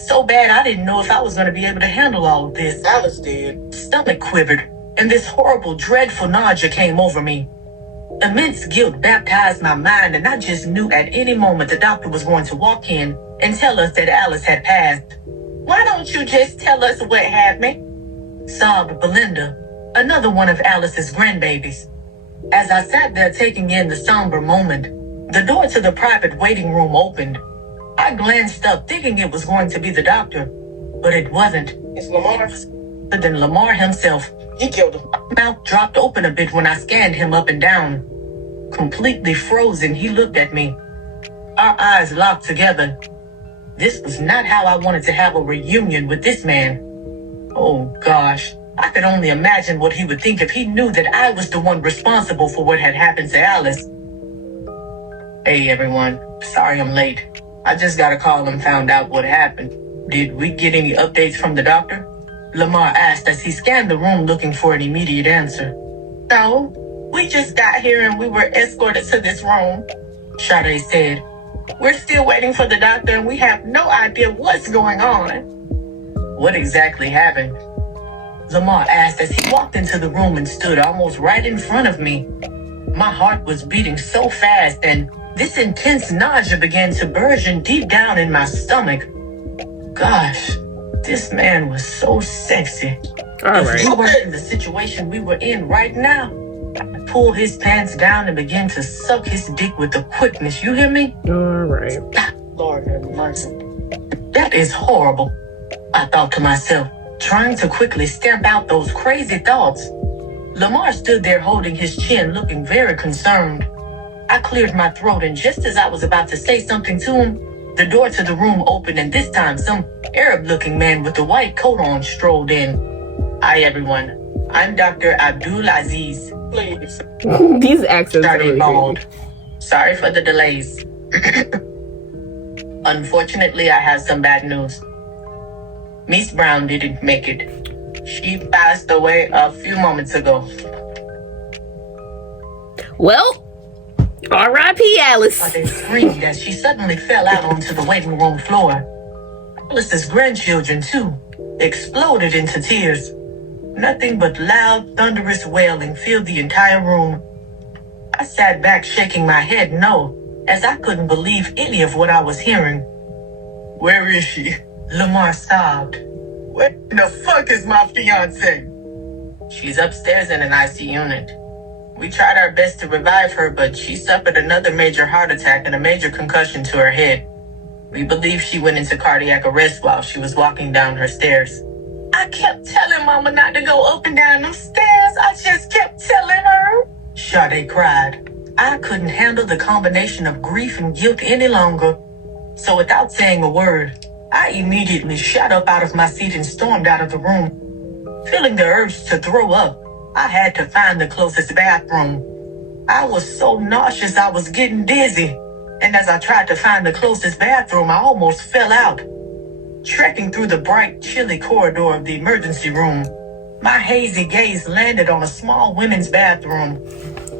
So bad I didn't know if I was going to be able to handle all of this. Alice did. Stomach quivered, and this horrible, dreadful nausea came over me. Immense guilt baptized my mind, and I just knew at any moment the doctor was going to walk in and tell us that Alice had passed. Why don't you just tell us what happened? Sobbed Belinda, another one of Alice's grandbabies. As I sat there taking in the somber moment, the door to the private waiting room opened. I glanced up thinking it was going to be the doctor, but it wasn't. It's Lamar. But then Lamar himself. He killed him. My mouth dropped open a bit when I scanned him up and down. Completely frozen, he looked at me. Our eyes locked together. This was not how I wanted to have a reunion with this man. Oh gosh, I could only imagine what he would think if he knew that I was the one responsible for what had happened to Alice. Hey everyone, sorry I'm late. I just got a call and found out what happened. Did we get any updates from the doctor? Lamar asked as he scanned the room looking for an immediate answer. No, we just got here and we were escorted to this room, Sade said. We're still waiting for the doctor and we have no idea what's going on. What exactly happened? Lamar asked as he walked into the room and stood almost right in front of me. My heart was beating so fast and this intense nausea began to burgeon deep down in my stomach. Gosh, this man was so sexy. If he were in the situation we were in right now, I'd pull his pants down and begin to suck his dick with the quickness. You hear me? All right. Lord have mercy. That is horrible, I thought to myself, trying to quickly stamp out those crazy thoughts. Lamar stood there holding his chin, looking very concerned. I cleared my throat, and just as I was about to say something to him, the door to the room opened, and this time some Arab-looking man with a white coat on strolled in. Hi, everyone. I'm Dr. Abdul Aziz. Please. These accents are Started really bald. crazy. Sorry for the delays. Unfortunately, I have some bad news. Miss Brown didn't make it. She passed away a few moments ago. Well, R.I.P. Alice. They screamed as she suddenly fell out onto the waiting room floor. Alice's grandchildren, too, exploded into tears. Nothing but loud, thunderous wailing filled the entire room. I sat back shaking my head no, as I couldn't believe any of what I was hearing. Where is she? Lamar sobbed. Where the fuck is my fiance? She's upstairs in an IC unit. We tried our best to revive her, but she suffered another major heart attack and a major concussion to her head. We believe she went into cardiac arrest while she was walking down her stairs. I kept telling Mama not to go up and down them stairs. I just kept telling her. Sade cried. I couldn't handle the combination of grief and guilt any longer. So without saying a word, I immediately shot up out of my seat and stormed out of the room. Feeling the urge to throw up, I had to find the closest bathroom. I was so nauseous I was getting dizzy. And as I tried to find the closest bathroom, I almost fell out. Trekking through the bright, chilly corridor of the emergency room, my hazy gaze landed on a small women's bathroom.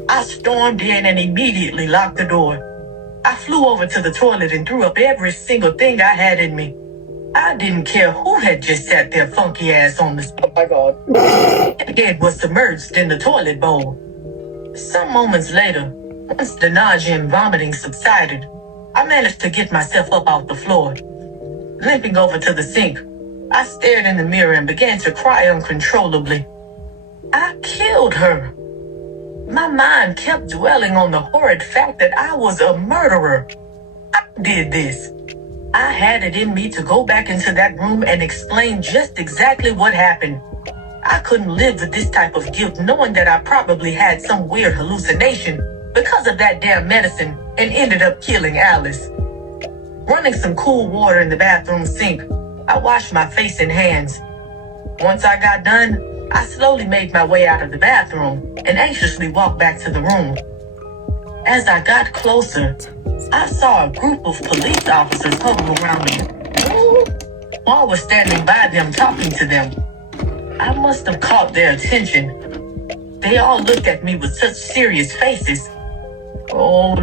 I stormed in and immediately locked the door. I flew over to the toilet and threw up every single thing I had in me. I didn't care who had just sat their funky ass on the Oh my God. head was submerged in the toilet bowl. Some moments later, once the nausea and vomiting subsided, I managed to get myself up off the floor. Limping over to the sink, I stared in the mirror and began to cry uncontrollably. I killed her. My mind kept dwelling on the horrid fact that I was a murderer. I did this. I had it in me to go back into that room and explain just exactly what happened. I couldn't live with this type of guilt knowing that I probably had some weird hallucination because of that damn medicine and ended up killing Alice. Running some cool water in the bathroom sink, I washed my face and hands. Once I got done, I slowly made my way out of the bathroom and anxiously walked back to the room. As I got closer, I saw a group of police officers huddled around me. While I was standing by them talking to them, I must have caught their attention. They all looked at me with such serious faces. Oh,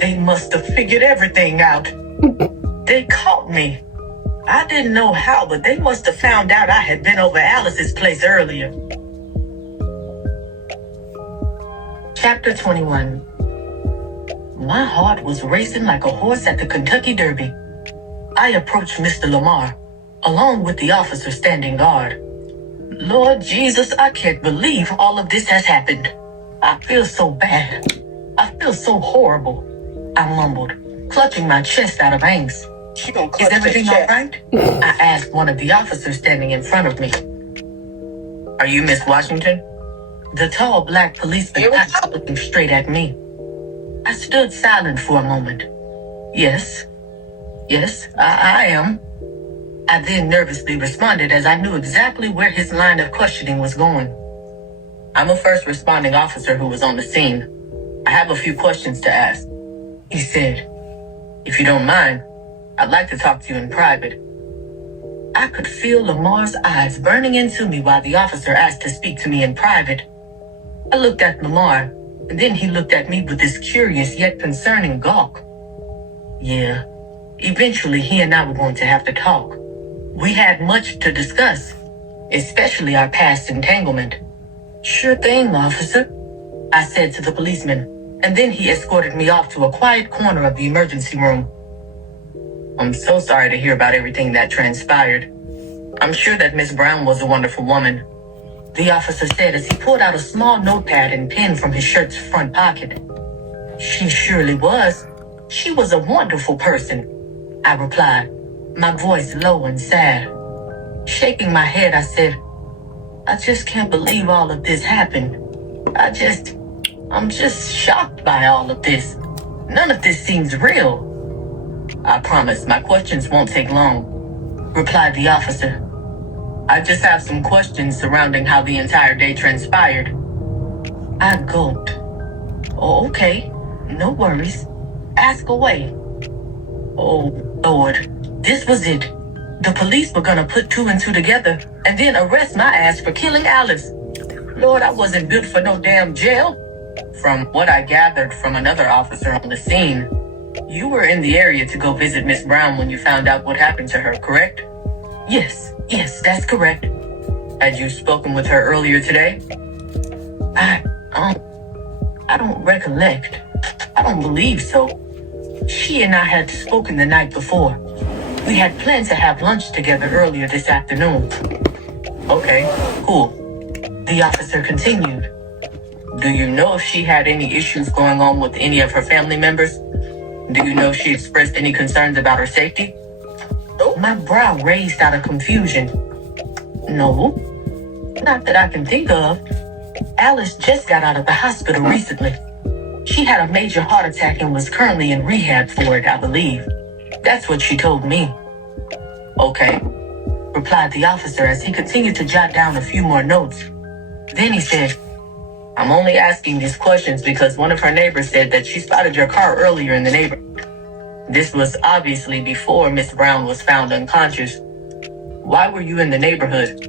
they must have figured everything out. They caught me. I didn't know how, but they must have found out I had been over Alice's place earlier. Chapter 21. My heart was racing like a horse at the Kentucky Derby. I approached Mr. Lamar, along with the officer standing guard. Lord Jesus, I can't believe all of this has happened. I feel so bad. I feel so horrible, I mumbled, clutching my chest out of angst. Is everything all right? I asked one of the officers standing in front of me. Are you Miss Washington? The tall black policeman was looking straight at me. I stood silent for a moment. Yes, I am. I then nervously responded as I knew exactly where his line of questioning was going. I'm a first responding officer who was on the scene. I have a few questions to ask. He said, if you don't mind, I'd like to talk to you in private. I could feel Lamar's eyes burning into me while the officer asked to speak to me in private. I looked at Lamar, and then he looked at me with this curious yet concerning gawk. Yeah, eventually he and I were going to have to talk. We had much to discuss, especially our past entanglement. Sure thing, officer, I said to the policeman, and then he escorted me off to a quiet corner of the emergency room. I'm so sorry to hear about everything that transpired. I'm sure that Miss Brown was a wonderful woman, the officer said as he pulled out a small notepad and pen from his shirt's front pocket. She surely was. She was a wonderful person, I replied, my voice low and sad. Shaking my head, I said, I just can't believe all of this happened. I'm just shocked by all of this. None of this seems real. I promise my questions won't take long, replied the officer. I just have some questions surrounding how the entire day transpired. I gulped. Oh, okay, no worries. Ask away. Oh, Lord, this was it. The police were gonna put two and two together and then arrest my ass for killing Alice. Lord, I wasn't built for no damn jail. From what I gathered from another officer on the scene, you were in the area to go visit Miss Brown when you found out what happened to her, correct? Yes, that's correct. Had you spoken with her earlier today? I don't recollect. I don't believe so. She and I had spoken the night before. We had planned to have lunch together earlier this afternoon. Okay, cool. The officer continued. Do you know if she had any issues going on with any of her family members? Do you know if she expressed any concerns about her safety? My brow raised out of confusion. No, not that I can think of. Alice just got out of the hospital recently. She had a major heart attack and was currently in rehab for it, I believe. That's what she told me. Okay, replied the officer as he continued to jot down a few more notes. Then he said, I'm only asking these questions because one of her neighbors said that she spotted your car earlier in the neighborhood. This was obviously before Miss Brown was found unconscious. Why were you in the neighborhood?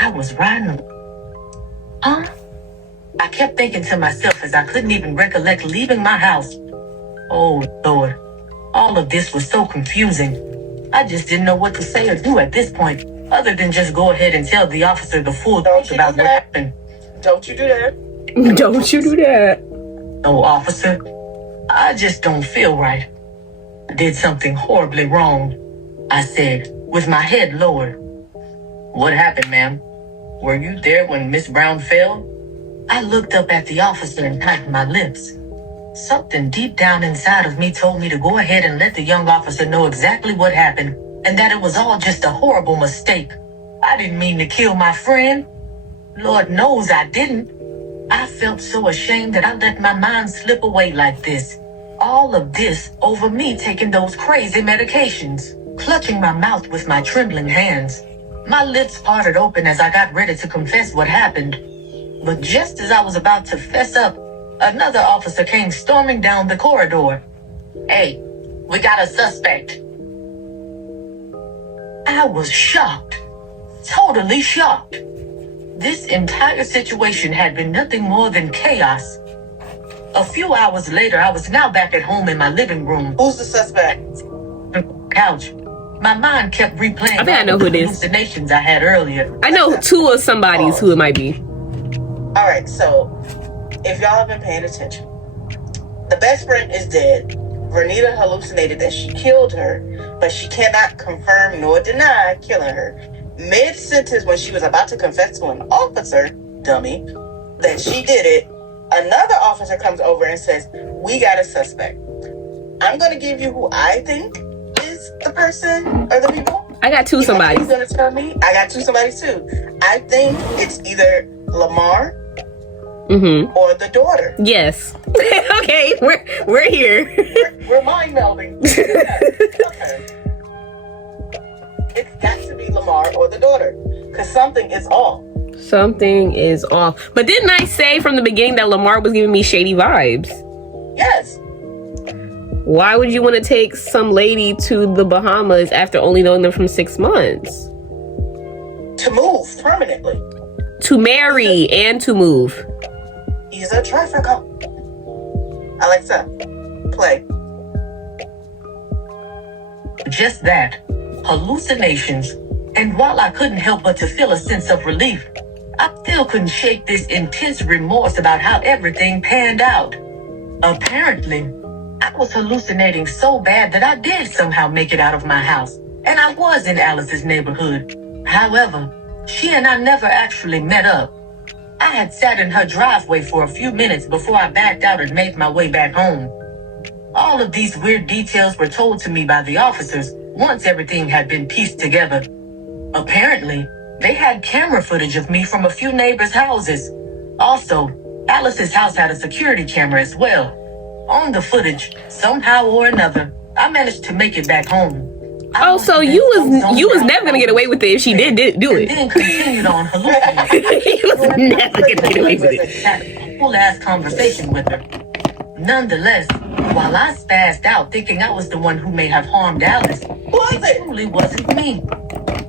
I was riding. Huh? I kept thinking to myself as I couldn't even recollect leaving my house. Oh, Lord. All of this was so confusing. I just didn't know what to say or do at this point, other than just go ahead and tell the officer the full truth about what happened. Don't you do that. Don't you do that. No, officer. I just don't feel right. I did something horribly wrong, I said, with my head lowered. What happened, ma'am? Were you there when Miss Brown fell? I looked up at the officer and tightened my lips. Something deep down inside of me told me to go ahead and let the young officer know exactly what happened, and that it was all just a horrible mistake. I didn't mean to kill my friend. Lord knows I didn't. I felt so ashamed that I let my mind slip away like this. All of this over me taking those crazy medications, clutching my mouth with my trembling hands. My lips parted open as I got ready to confess what happened. But just as I was about to fess up, another officer came storming down the corridor. Hey, we got a suspect. I was shocked. Totally shocked. This entire situation had been nothing more than chaos. A few hours later, I was now back at home in my living room. Who's the suspect? Couch. My mind kept replaying I think I know who it is. hallucinations I had earlier. I know two of somebody's who it might be. All right, so if y'all have been paying attention, the best friend is dead. Vernita hallucinated that she killed her, but she cannot confirm nor deny killing her. Mid-sentence, when she was about to confess to an officer, dummy, that she did it, another officer comes over and says, we got a suspect. I'm going to give you who I think is the person or the people. I got two somebody. He's going to tell me. I got two somebodies too. I think it's either Lamar or the daughter. Yes. Okay, we're here. We're mind melding. Okay. It's got to be Lamar or the daughter, because something is off. Something is off. But didn't I say from the beginning that Lamar was giving me shady vibes? Yes. Why would you want to take some lady to the Bahamas after only knowing them from 6 months? To move permanently. To marry and to move. He's a trafficker. Alexa, play. Just that. Hallucinations. And while I couldn't help but to feel a sense of relief, I still couldn't shake this intense remorse about how everything panned out. Apparently, I was hallucinating so bad that I did somehow make it out of my house, and I was in Alice's neighborhood. However, she and I never actually met up. I had sat in her driveway for a few minutes before I backed out and made my way back home. All of these weird details were told to me by the officers once everything had been pieced together. Apparently, they had camera footage of me from a few neighbors' houses. Also, Alice's house had a security camera as well. On the footage, somehow or another, I managed to make it back home. Oh, so you was never gonna get away with it if she did do it. And then continued on hallucinating. You was never gonna get away with it. Had a full ass conversation with her. Nonetheless, while I spazzed out thinking I was the one who may have harmed Alice, it truly wasn't me.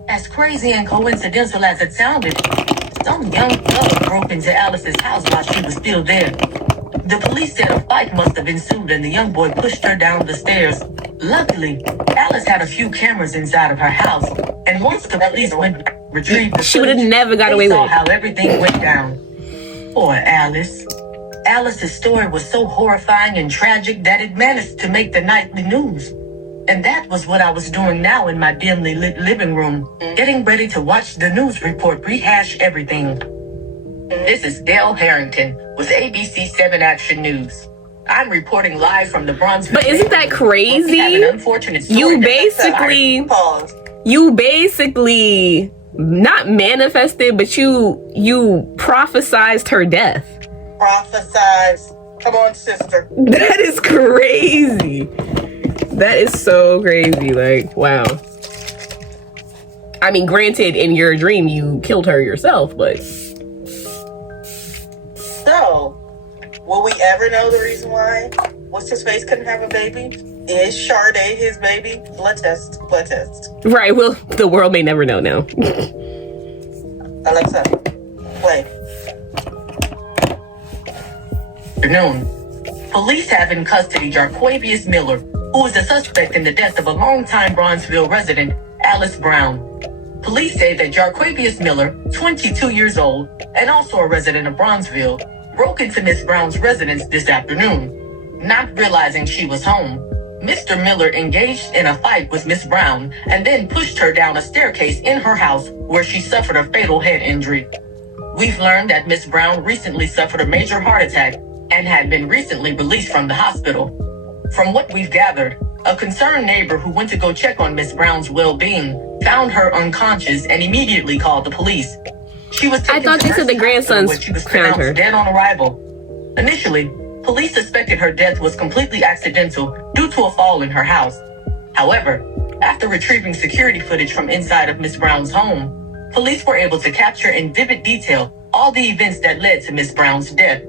As crazy and coincidental as it sounded, some young thug broke into Alice's house while she was still there. The police said a fight must have ensued and the young boy pushed her down the stairs. Luckily, Alice had a few cameras inside of her house, and once the police went to retrieve the she would have never got away with it. How everything went down. Poor Alice. Alice's story was so horrifying and tragic that it managed to make the nightly news. And that was what I was doing now in my dimly lit living room, getting ready to watch the news report rehash everything. This is Dale Harrington with ABC 7 Action News. I'm reporting live from the Bronzeville. But isn't that crazy? We have an unfortunate story You basically not manifested, but you prophesized her death. Prophesize. Come on, sister. That is crazy. That is so crazy. Like, wow. I mean, granted, in your dream, you killed her yourself, but... So, will we ever know the reason why What's-His-Face couldn't have a baby? Is Sade his baby? Blood test. Blood test. Right, well, the world may never know now. Alexa, play. Afternoon. Police have in custody Jarquavius Miller, who is the suspect in the death of a longtime Bronzeville resident, Alice Brown. Police say that Jarquavius Miller, 22 years old, and also a resident of Bronzeville, broke into Miss Brown's residence this afternoon. Not realizing she was home, Mr. Miller engaged in a fight with Miss Brown and then pushed her down a staircase in her house where she suffered a fatal head injury. We've learned that Miss Brown recently suffered a major heart attack and had been recently released from the hospital. From what we've gathered, a concerned neighbor who went to go check on Miss Brown's well-being found her unconscious and immediately called the police. She was taken I thought to they said the Mercy grandsons Hospital, where she was found pronounced her. dead on arrival. Initially, police suspected her death was completely accidental due to a fall in her house. However, after retrieving security footage from inside of Miss Brown's home, police were able to capture in vivid detail all the events that led to Miss Brown's death.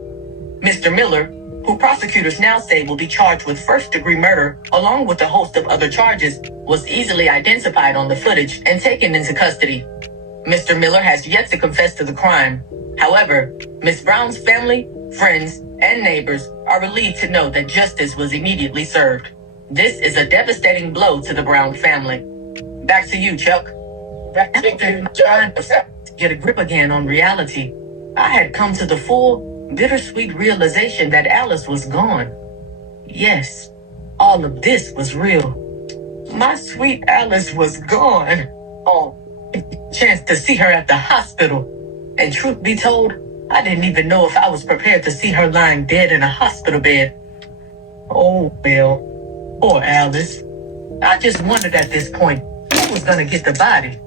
Mr. Miller, who prosecutors now say will be charged with first-degree murder along with a host of other charges, was easily identified on the footage and taken into custody. Mr. Miller has yet to confess to the crime. However, Miss Brown's family, friends, and neighbors are relieved to know that justice was immediately served. This is a devastating blow to the Brown family. Back to you, Chuck. After trying to get a grip again on reality, I had come to the full, bittersweet realization that Alice was gone. Yes, all of this was real. My sweet Alice was gone. Oh, chance to see her at the hospital. And truth be told, I didn't even know if I was prepared to see her lying dead in a hospital bed. Oh, well, poor Alice. I just wondered at this point, who was gonna get the body?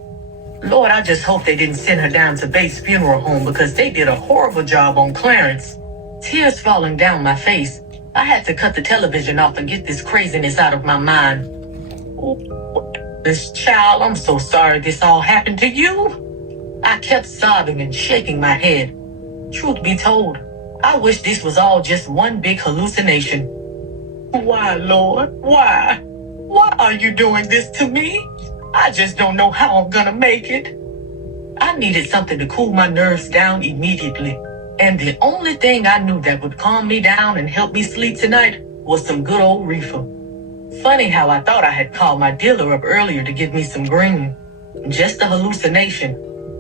Lord, I just hope they didn't send her down to Bates Funeral Home because they did a horrible job on Clarence. Tears falling down my face. I had to cut the television off and get this craziness out of my mind. Oh, this child, I'm so sorry this all happened to you. I kept sobbing and shaking my head. Truth be told, I wish this was all just one big hallucination. Why, Lord? Why? Why are you doing this to me? I just don't know how I'm gonna make it. I needed something to cool my nerves down immediately. And the only thing I knew that would calm me down and help me sleep tonight was some good old reefer. Funny how I thought I had called my dealer up earlier to give me some green. Just a hallucination.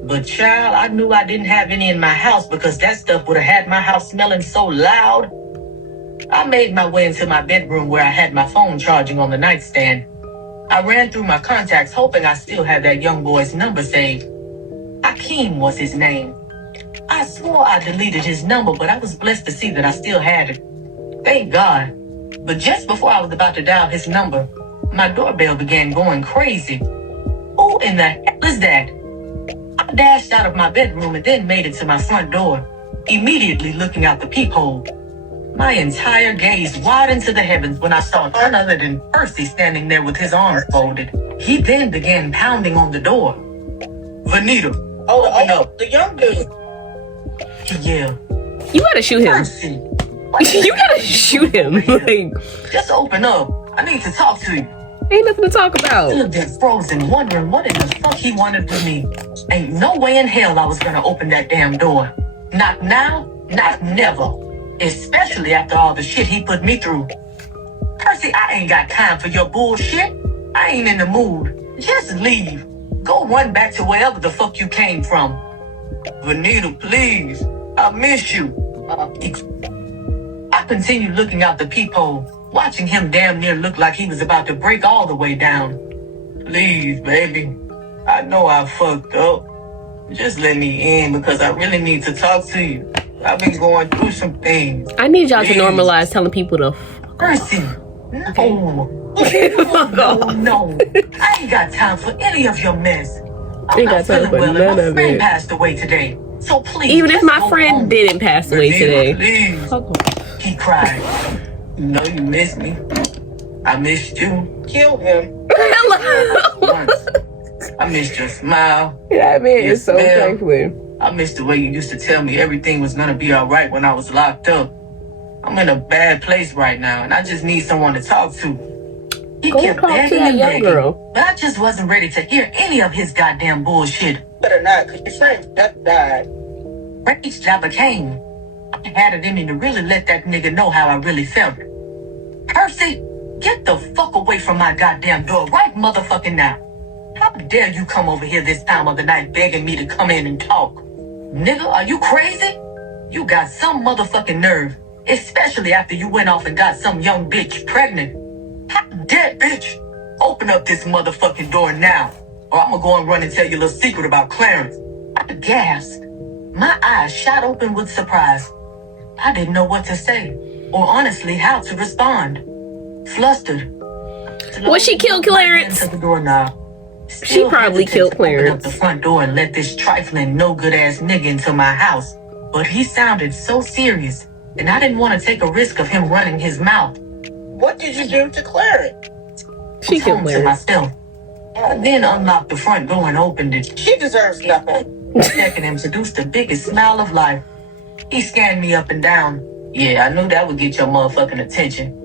But child, I knew I didn't have any in my house because that stuff would have had my house smelling so loud. I made my way into my bedroom where I had my phone charging on the nightstand. I ran through my contacts hoping I still had that young boy's number saved. Hakeem was his name. I swore I deleted his number, but I was blessed to see that I still had it. Thank God. But just before I was about to dial his number, my doorbell began going crazy. Who in the hell is that? I dashed out of my bedroom and then made it to my front door, immediately looking out the peephole. My entire gaze widened to the heavens when I saw none other than Percy standing there with his arms folded. He then began pounding on the door. Vanita, open up. The young dude. He yelled. You gotta shoot him. Percy, You gotta shoot him. Like, just open up. I need to talk to you. ain't nothing to talk about. Stood there frozen, wondering what in the fuck he wanted with me. Ain't no way in hell I was gonna open that damn door. Not now, not never. Especially after all the shit he put me through. Percy, I ain't got time for your bullshit. I ain't in the mood. Just leave. Go run back to wherever the fuck you came from. Vanita, please. I miss you. I continued looking out the peephole, watching him damn near look like he was about to break all the way down. Please, baby. I know I fucked up. Just let me in because I really need to talk to you. I've been going through some things. I need y'all to Please. normalize telling people to Percy, no. No. I ain't got time for any of your mess. I'm Ain't not got time feeling for well and none my of friend it. passed away today. So please, even if just my go friend home. didn't pass away Vanita, today. Please. Fuck off. He cried. You know you miss me. I missed you. Kill him. Once. I missed your smile. That man is so Yes, ma'am. thankful. I missed the way you used to tell me everything was gonna be alright when I was locked up. I'm in a bad place right now, and I just need someone to talk to. He Go kept talk to begging that and young begging, girl. but I just wasn't ready to hear any of his goddamn bullshit. Better not, because your friend just died. Raged I became. I had it in me to really let that nigga know how I really felt. Percy, get the fuck away from my goddamn door right motherfucking now. How dare you come over here this time of the night begging me to come in and talk? Nigga, are you crazy? You got some motherfucking nerve, especially after you went off and got some young bitch pregnant. How dare, bitch? Open up this motherfucking door now, or I'm gonna go and run and tell you a little secret about Clarence. I gasped. My eyes shot open with surprise. I didn't know what to say, or honestly how to respond. Flustered. Well, she killed Clarence. To the doorknob. She probably killed Clarence. Open up the front door and let this trifling, no good ass nigga into my house. But he sounded so serious, and I didn't want to take a risk of him running his mouth. What did you do to Clarence? She killed To Clarence. myself. I then unlocked the front door and opened it. She deserves nothing. Checking him seduced the biggest smile of life. He scanned me up and down. Yeah, I knew that would get your motherfucking attention.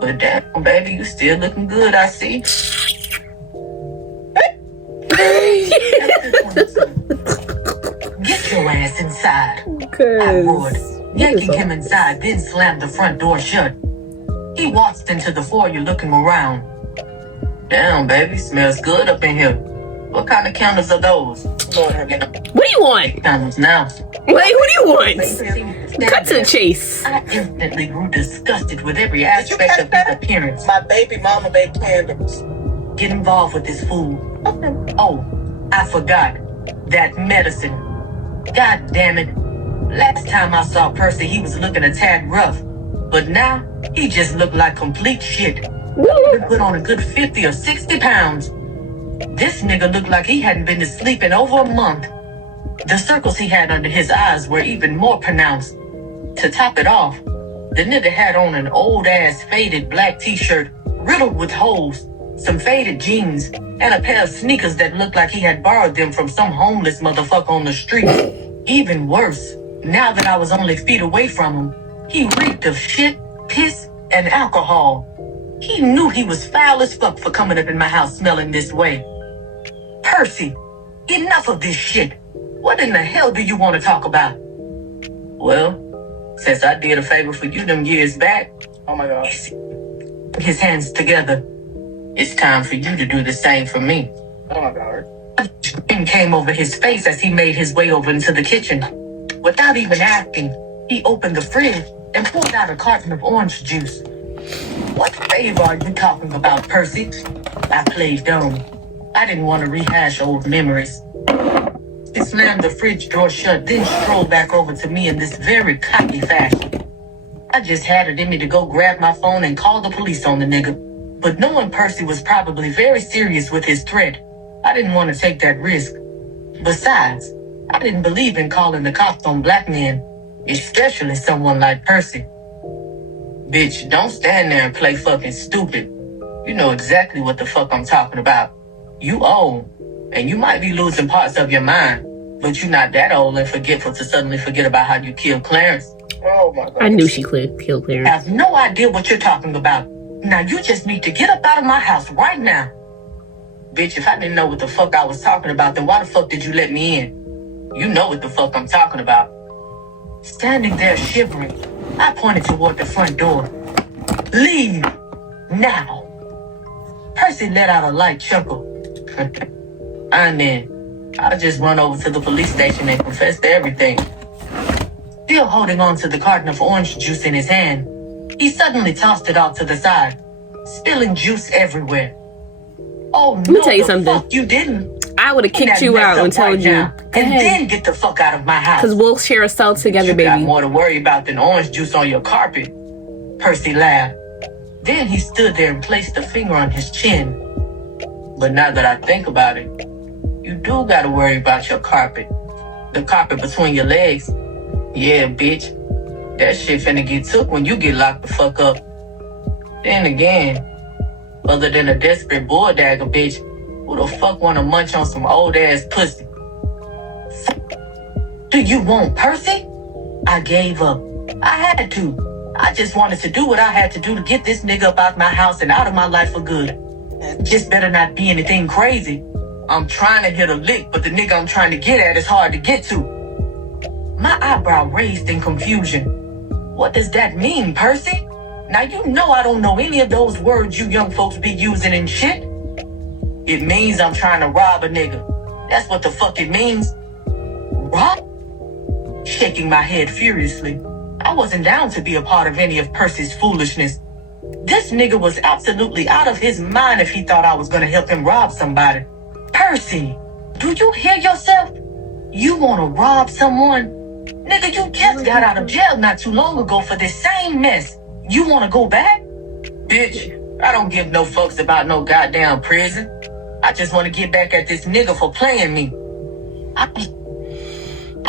But damn, baby, you still looking good, I see. Get your ass inside. I roared, yanking him inside, then slammed the front door shut. He waltzed into the foyer looking around. Damn, baby, smells good up in here. What kind of candles are those? Lord have mercy. What do you want? Candles now. Like, what do you want? Cut to the chase. I instantly grew disgusted with every aspect of his appearance. My baby mama baked candles. Get involved with this fool. Oh, I forgot. That medicine. God damn it. Last time I saw Percy, he was looking a tad rough. But now, he just looked like complete shit. He put on a good 50 or 60 pounds. This nigga looked like he hadn't been to sleep in over a month. The circles he had under his eyes were even more pronounced. To top it off, the nigga had on an old-ass faded black t-shirt riddled with holes, some faded jeans, and a pair of sneakers that looked like he had borrowed them from some homeless motherfucker on the street. Even worse, now that I was only feet away from him, he reeked of shit, piss, and alcohol. He knew he was foul as fuck for coming up in my house smelling this way. Percy, enough of this shit. What in the hell do you want to talk about? Well, since I did a favor for you them years back, Oh my God. his hands together, it's time for you to do the same for me. Oh my God. A grin came over his face as he made his way over into the kitchen. Without even asking, he opened the fridge and pulled out a carton of orange juice. What favor are you talking about, Percy? I played dumb. I didn't want to rehash old memories. He slammed the fridge door shut, then strolled back over to me in this very cocky fashion. I just had it in me to go grab my phone and call the police on the nigga. But knowing Percy was probably very serious with his threat, I didn't want to take that risk. Besides, I didn't believe in calling the cops on black men, especially someone like Percy. Bitch, don't stand there and play fucking stupid. You know exactly what the fuck I'm talking about. You old, and you might be losing parts of your mind, but you're not that old and forgetful to suddenly forget about how you killed Clarence. Oh my God. I knew she killed I Clarence. have no idea what you're talking about. Now you just need to get up out of my house right now. Bitch, if I didn't know what the fuck I was talking about, then why the fuck did you let me in? You know what the fuck I'm talking about. Standing there shivering, I pointed toward the front door. Leave! Now! Percy let out a light chuckle. And then, I'll just run over to the police station and confess to everything. Still holding on to the carton of orange juice in his hand, he suddenly tossed it off to the side, spilling juice everywhere. Oh, Let me tell you something. Fuck you didn't. I would have Clean kicked that you mess out up and told right you, now, go and ahead, then get the fuck out of my house. because we'll share a cell together, You got baby. more to worry about than orange juice on your carpet. Percy laughed. Then he stood there and placed a finger on his chin. But now that I think about it, you do gotta worry about your carpet. The carpet between your legs. Yeah, bitch. That shit finna get took when you get locked the fuck up. Then again, other than a desperate bull dagger bitch, who the fuck wanna munch on some old ass pussy? Do you want Percy? I gave up. I had to. I just wanted to do what I had to do to get this nigga up out my house and out of my life for good. Just better not be anything crazy. I'm trying to hit a lick, but the nigga I'm trying to get at is hard to get to. My eyebrow raised in confusion. What does that mean, Percy? Now you know I don't know any of those words you young folks be using and shit. It means I'm trying to rob a nigga. That's what the fuck it means. Rob? Shaking my head furiously. I wasn't down to be a part of any of Percy's foolishness. This nigga was absolutely out of his mind if he thought I was gonna help him rob somebody. Percy, do you hear yourself? You wanna rob someone? Nigga, you just got out of jail not too long ago for this same mess. You wanna go back? Bitch, I don't give no fucks about no goddamn prison. I just wanna get back at this nigga for playing me. I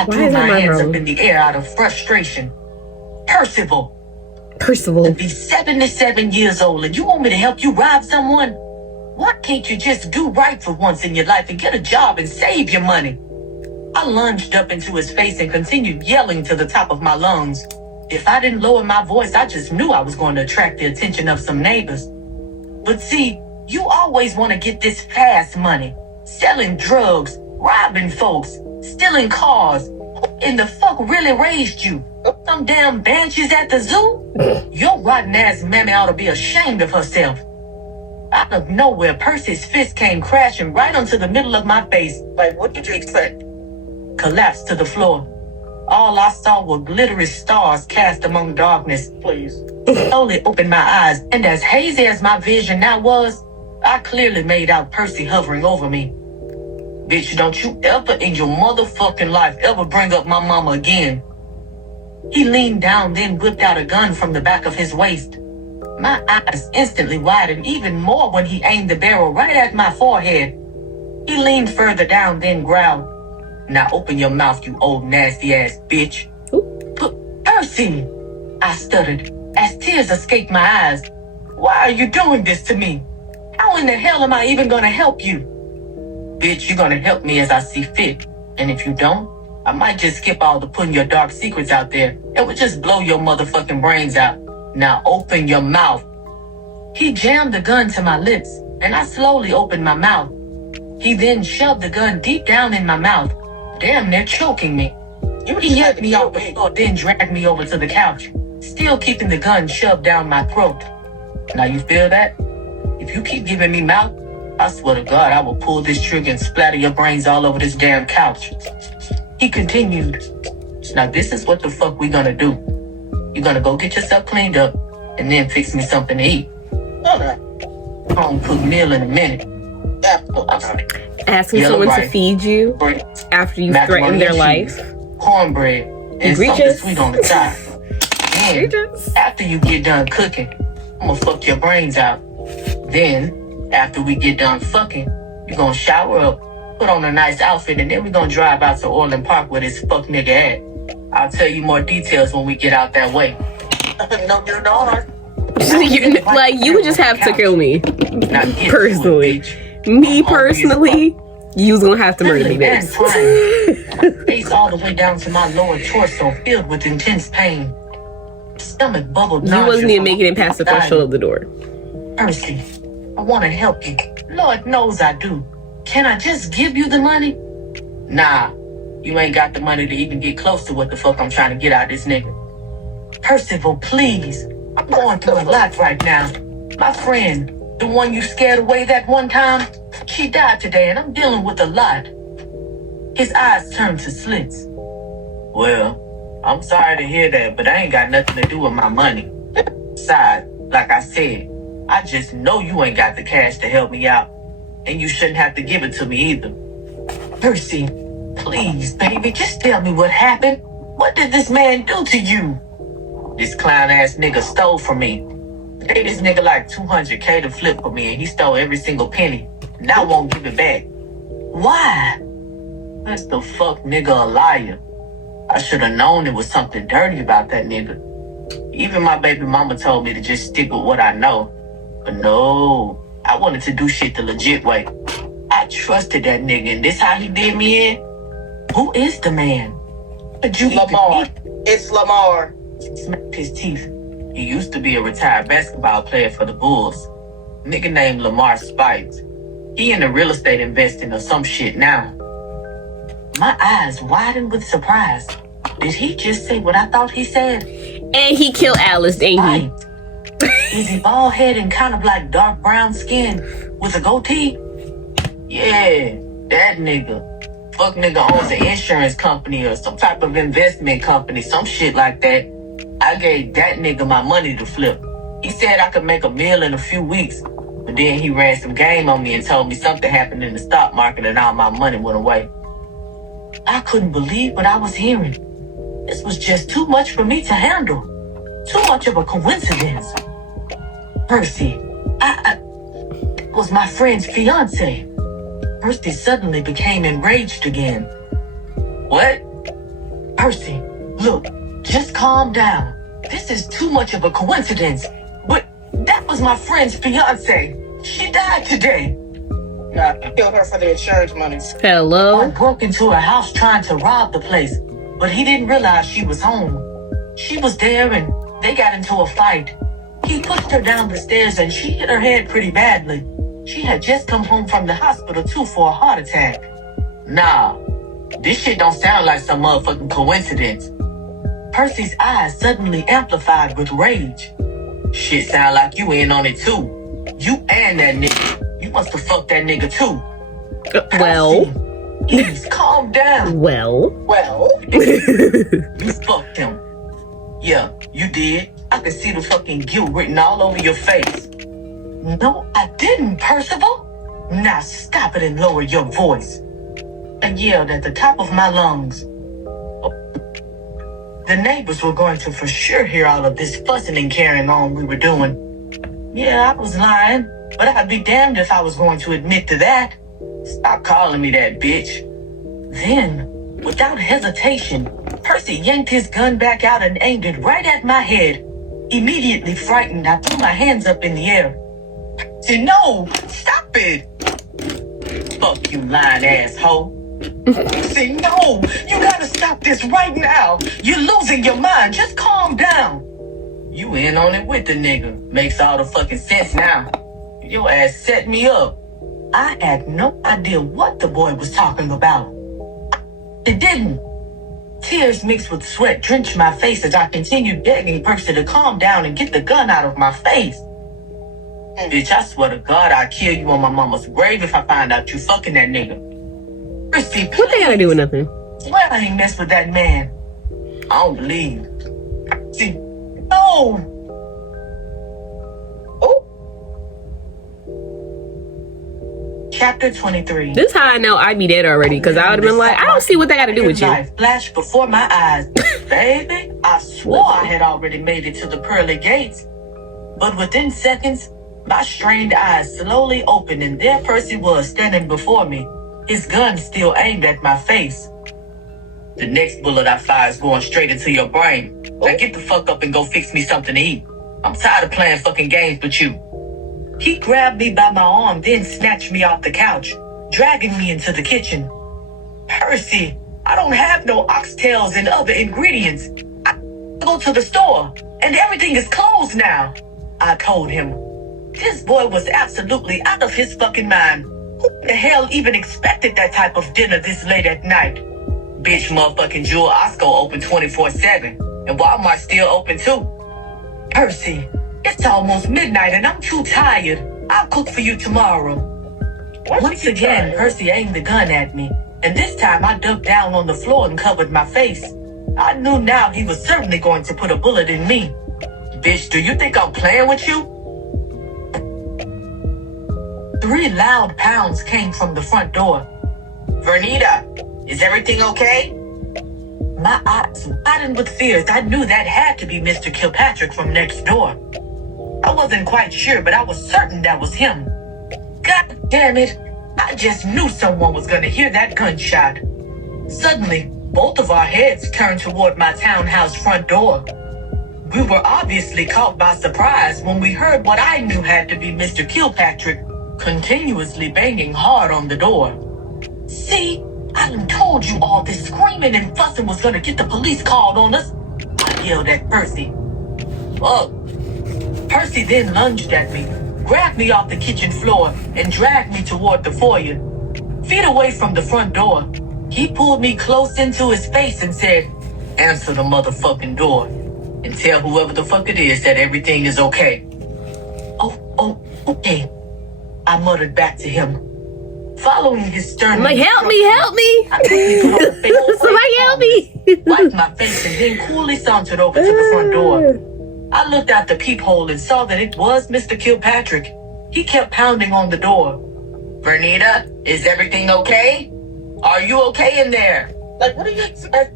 threw my hands up in the air out of frustration. Percival. To be 77 years old and you want me to help you rob someone? Why can't you just do right for once in your life and get a job and save your money? I lunged up into his face and continued yelling to the top of my lungs. If I didn't lower my voice, I just knew I was going to attract the attention of some neighbors. But see, you always want to get this fast money. Selling drugs, robbing folks, stealing cars. Who in the fuck really raised you? Some damn banshees at the zoo? Your rotten ass mammy ought to be ashamed of herself. Out of nowhere, Percy's fist came crashing right onto the middle of my face. Like, what did you expect? Collapsed to the floor. All I saw were glittery stars cast among darkness. Please. Slowly opened my eyes, and as hazy as my vision now was, I clearly made out Percy hovering over me. Bitch, don't you ever in your motherfucking life ever bring up my mama again. He leaned down, then whipped out a gun from the back of his waist. My eyes instantly widened even more when he aimed the barrel right at my forehead. He leaned further down, then growled, "Now open your mouth, you old nasty ass bitch." Percy, I stuttered as tears escaped my eyes. Why are you doing this to me? How in the hell am I even gonna help you? Bitch, you're gonna help me as I see fit. And if you don't, I might just skip all the putting your dark secrets out there. It would just blow your motherfucking brains out. Now open your mouth. He jammed the gun to my lips, and I slowly opened my mouth. He then shoved the gun deep down in my mouth, damn near choking me. He yanked me off the floor, then dragged me over to the couch, still keeping the gun shoved down my throat. Now you feel that? If you keep giving me mouth, I swear to God, I will pull this trigger and splatter your brains all over this damn couch. He continued, "Now this is what the fuck we gonna do. You're gonna go get yourself cleaned up and then fix me something to eat. Home cooked meal in a minute." Asking someone to feed you after you threatened their life. Cornbread and something sweet on the side. And after you get done cooking, I'm gonna fuck your brains out. Then, after we get done fucking, you're gonna shower up, put on a nice outfit, and then we're gonna drive out to Orland Park where this fuck nigga at. I'll tell you more details when we get out that way. No, you're not. You would just have to kill me. Personally. Me personally, you was gonna have to murder me, bitch. Face all the way down to my lower torso, filled with intense pain. Stomach bubbled. You wasn't even making it past the threshold of the door. Percy, I want to help you. Lord knows I do. Can I just give you the money? Nah, you ain't got the money to even get close to what the fuck I'm trying to get out of this nigga. Percival, please. I'm going through a lot right now. My friend, the one you scared away that one time, she died today and I'm dealing with a lot. His eyes turned to slits. Well, I'm sorry to hear that, but I ain't got nothing to do with my money. Besides, like I said, I just know you ain't got the cash to help me out. And you shouldn't have to give it to me either. Percy, please, baby, just tell me what happened. What did this man do to you? This clown-ass nigga stole from me. Paid this nigga like $200K to flip for me, and he stole every single penny. And I won't give it back. Why? That's the fuck nigga a liar. I should have known there was something dirty about that nigga. Even my baby mama told me to just stick with what I know. But no, I wanted to do shit the legit way. I trusted that nigga, and this how he did me in? Who is the man? Lamar. It's Lamar. Smacked his teeth. He used to be a retired basketball player for the Bulls. Nigga named Lamar Spikes. He in the real estate investing or some shit now. My eyes widened with surprise. Did he just say what I thought he said? And he killed Alice, ain't he? Is he bald head and kind of like dark brown skin with a goatee? Yeah, that nigga. Fuck nigga owns an insurance company or some type of investment company, some shit like that. I gave that nigga my money to flip. He said I could make $1 million in a few weeks, but then he ran some game on me and told me something happened in the stock market and all my money went away. I couldn't believe what I was hearing. This was just too much for me to handle. Too much of a coincidence. Percy, I was my friend's fiance. Percy suddenly became enraged again. What? Percy, look, just calm down. This is too much of a coincidence. But that was my friend's fiance. She died today. Nah, I killed her for the insurance money. I Hello? broke into her house trying to rob the place, but he didn't realize she was home. She was there and they got into a fight. He pushed her down the stairs and she hit her head pretty badly. She had just come home from the hospital too for a heart attack. Nah, this shit don't sound like some motherfucking coincidence. Percy's eyes suddenly amplified with rage. Shit sound like you in on it too. You and that nigga. You must have fucked that nigga too. Well, Please calm down. well. You fucked him. Yeah, you did. I could see the fucking guilt written all over your face. No, I didn't, Percival. Now stop it and lower your voice. I yelled at the top of my lungs. The neighbors were going to for sure hear all of this fussing and carrying on we were doing. Yeah, I was lying, but I'd be damned if I was going to admit to that. Stop calling me that, bitch. Then, without hesitation, Percy yanked his gun back out and aimed it right at my head. Immediately frightened, I threw my hands up in the air. Percy, no! Stop it! Fuck you, lying asshole. Percy, no! You gotta stop this right now! You're losing your mind. Just calm down. You in on it with the nigga. Makes all the fucking sense now. Your ass set me up. I had no idea what the boy was talking about. It didn't. Tears mixed with sweat drenched my face as I continued begging Percy to calm down and get the gun out of my face. Bitch, I swear to God I'll kill you on my mama's grave if I find out you fucking that nigga. Percy, please. What they gotta do with nothing? Swear I ain't mess with that man. I don't believe. See, no. Oh, Chapter 23. This is how I know I'd be dead already, because I would have been like, I don't see what they gotta do with you. Life flashed before my eyes. Baby, I swore I had already made it to the pearly gates. But within seconds, my strained eyes slowly opened and there Percy was standing before me, his gun still aimed at my face. The next bullet I fire is going straight into your brain. Now get the fuck up and go fix me something to eat. I'm tired of playing fucking games with you. He grabbed me by my arm, then snatched me off the couch, dragging me into the kitchen. Percy, I don't have no oxtails and other ingredients. I go to the store, and everything is closed now, I told him. This boy was absolutely out of his fucking mind. Who the hell even expected that type of dinner this late at night? Bitch, motherfucking Jewel Osco open 24/7, and Walmart still open too. Percy, it's almost midnight and I'm too tired. I'll cook for you tomorrow. Once again, Percy aimed the gun at me, and this time I ducked down on the floor and covered my face. I knew now he was certainly going to put a bullet in me. Bitch, do you think I'm playing with you? 3 loud pounds came from the front door. Vernita, is everything okay? My eyes widened with fear as I knew that had to be Mr. Kilpatrick from next door. I wasn't quite sure, but I was certain that was him. God damn it, I just knew someone was gonna hear that gunshot. Suddenly, both of our heads turned toward my townhouse front door. We were obviously caught by surprise when we heard what I knew had to be Mr. Kilpatrick continuously banging hard on the door. See, I done told you all this screaming and fussing was gonna get the police called on us, I yelled at Percy. Fuck. Percy then lunged at me, grabbed me off the kitchen floor, and dragged me toward the foyer. Feet away from the front door, he pulled me close into his face and said, "Answer the motherfucking door and tell whoever the fuck it is that everything is okay." Oh, okay, I muttered back to him. Following his stern I'm like, help me. I quickly put on a face Somebody help me. wiped my face and then coolly sauntered over to the front door. I looked out the peephole and saw that it was Mr. Kilpatrick. He kept pounding on the door. Vernita, is everything okay? Are you okay in there? Like, what are you...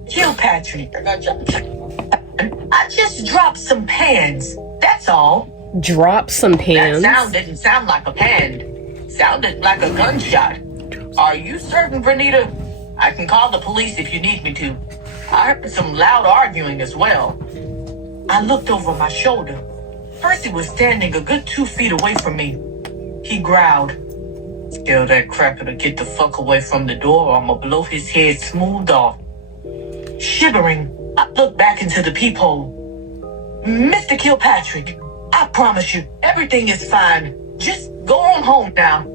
Kilpatrick. I just dropped some pans. That's all. Drop some pans. That sound didn't sound like a pan. Sounded like a gunshot. Are you certain, Vernita? I can call the police if you need me to. I heard some loud arguing as well. I looked over my shoulder. Percy was standing a good 2 feet away from me. He growled, "Tell that cracker to get the fuck away from the door or I'ma blow his head smooth off." Shivering, I looked back into the peephole. "Mr. Kilpatrick, I promise you, everything is fine. Just go on home now."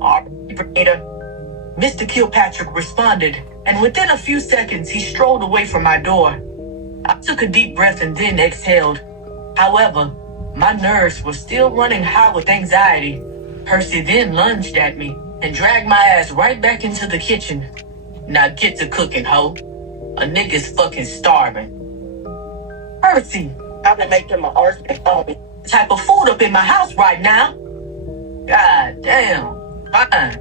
"All right, Vernita." Mr. Kilpatrick responded, and within a few seconds, he strolled away from my door. I took a deep breath and then exhaled. However, my nerves were still running high with anxiety. Percy then lunged at me and dragged my ass right back into the kitchen. "Now get to cooking, ho. A nigga's fucking starving." "Percy, I'm gonna make them an arson homie. type of food up in my house right now." "God damn. Fine.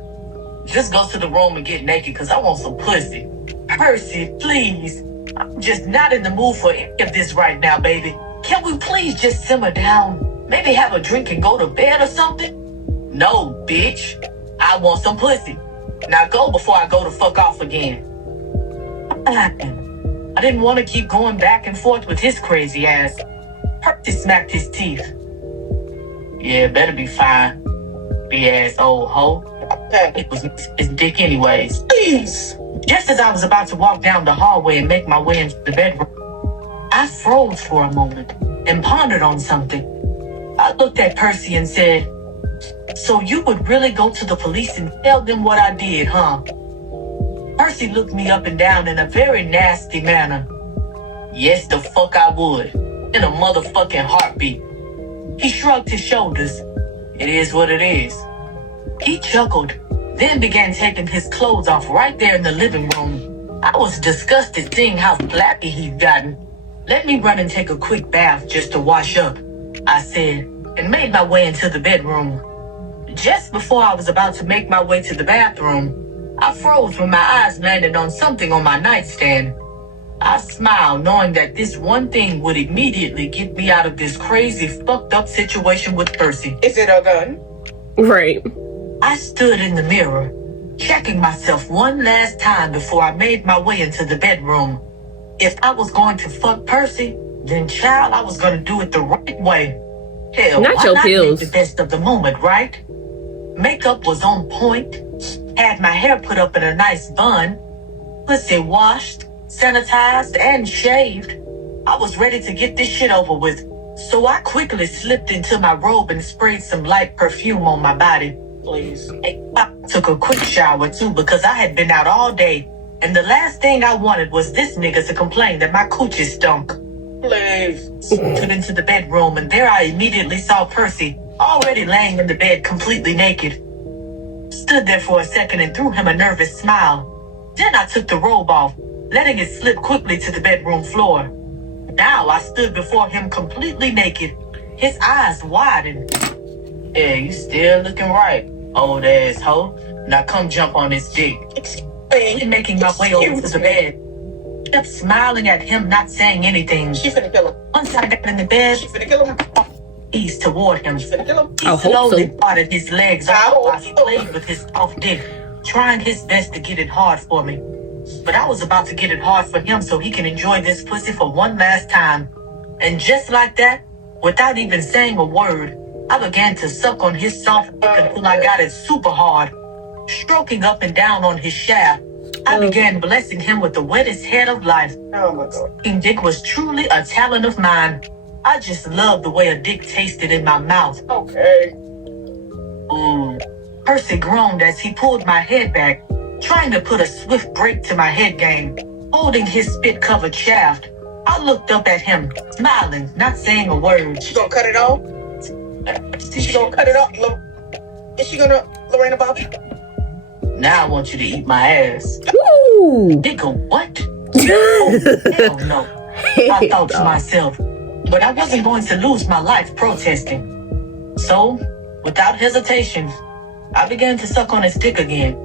Just go to the room and get naked because I want some pussy." "Percy, please. I'm just not in the mood for any of this right now, baby. Can we please just simmer down? Maybe have a drink and go to bed or something?" "No, bitch. I want some pussy. Now go before I go to fuck off again." What happened? I didn't want to keep going back and forth with his crazy ass. Percy smacked his teeth. "Yeah, better be fine. Be-ass old hoe." It was his dick anyways. Please. Just as I was about to walk down the hallway and make my way into the bedroom, I froze for a moment and pondered on something. I looked at Percy and said, "So you would really go to the police and tell them what I did, huh?" Percy looked me up and down in a very nasty manner. "Yes, the fuck I would. In a motherfucking heartbeat." He shrugged his shoulders. "It is what it is." He chuckled, then began taking his clothes off right there in the living room. I was disgusted seeing how flappy he'd gotten. "Let me run and take a quick bath just to wash up," I said, and made my way into the bedroom. Just before I was about to make my way to the bathroom, I froze when my eyes landed on something on my nightstand. I smiled, knowing that this one thing would immediately get me out of this crazy, fucked up situation with Percy. Is it a gun? Right. I stood in the mirror, checking myself one last time before I made my way into the bedroom. If I was going to fuck Percy, then child, I was going to do it the right way. Hell, Not why your not pills. make the best of the moment, right? Makeup was on point, had my hair put up in a nice bun, pussy washed, sanitized, and shaved. I was ready to get this shit over with, so I quickly slipped into my robe and sprayed some light perfume on my body. Please. I took a quick shower too because I had been out all day, and the last thing I wanted was this nigga to complain that my coochie stunk. Please. Stood into the bedroom, and there I immediately saw Percy, already laying in the bed completely naked. Stood there for a second and threw him a nervous smile. Then I took the robe off, letting it slip quickly to the bedroom floor. Now I stood before him completely naked, his eyes widened. "Yeah, you still looking right, old ass hoe. Now come jump on this dick." Making my way over to the bed, kept smiling at him, not saying anything. She finna kill him. Once I got in the bed, She finna kill him. eased toward him. She finna kill him. He I hope slowly so. parted his legs I off hope while he so. played with his soft dick, trying his best to get it hard for me. But I was about to get it hard for him so he can enjoy this pussy for one last time. And just like that, without even saying a word, I began to suck on his soft dick until I got it super hard. Stroking up and down on his shaft, I began blessing him with the wettest head of life. Oh my God. Sucking dick was truly a talent of mine. I just loved the way a dick tasted in my mouth. Okay. Ooh. Percy groaned as he pulled my head back, trying to put a swift break to my head game. Holding his spit-covered shaft, I looked up at him, smiling, not saying a word. She gonna cut it off? She gonna cut it off? Is she gonna, Lorena Bobby? Now I want you to eat my ass. Woo! Nigga, what? Oh, hell no. I thought to myself, but I wasn't going to lose my life protesting. So, without hesitation, I began to suck on his dick again.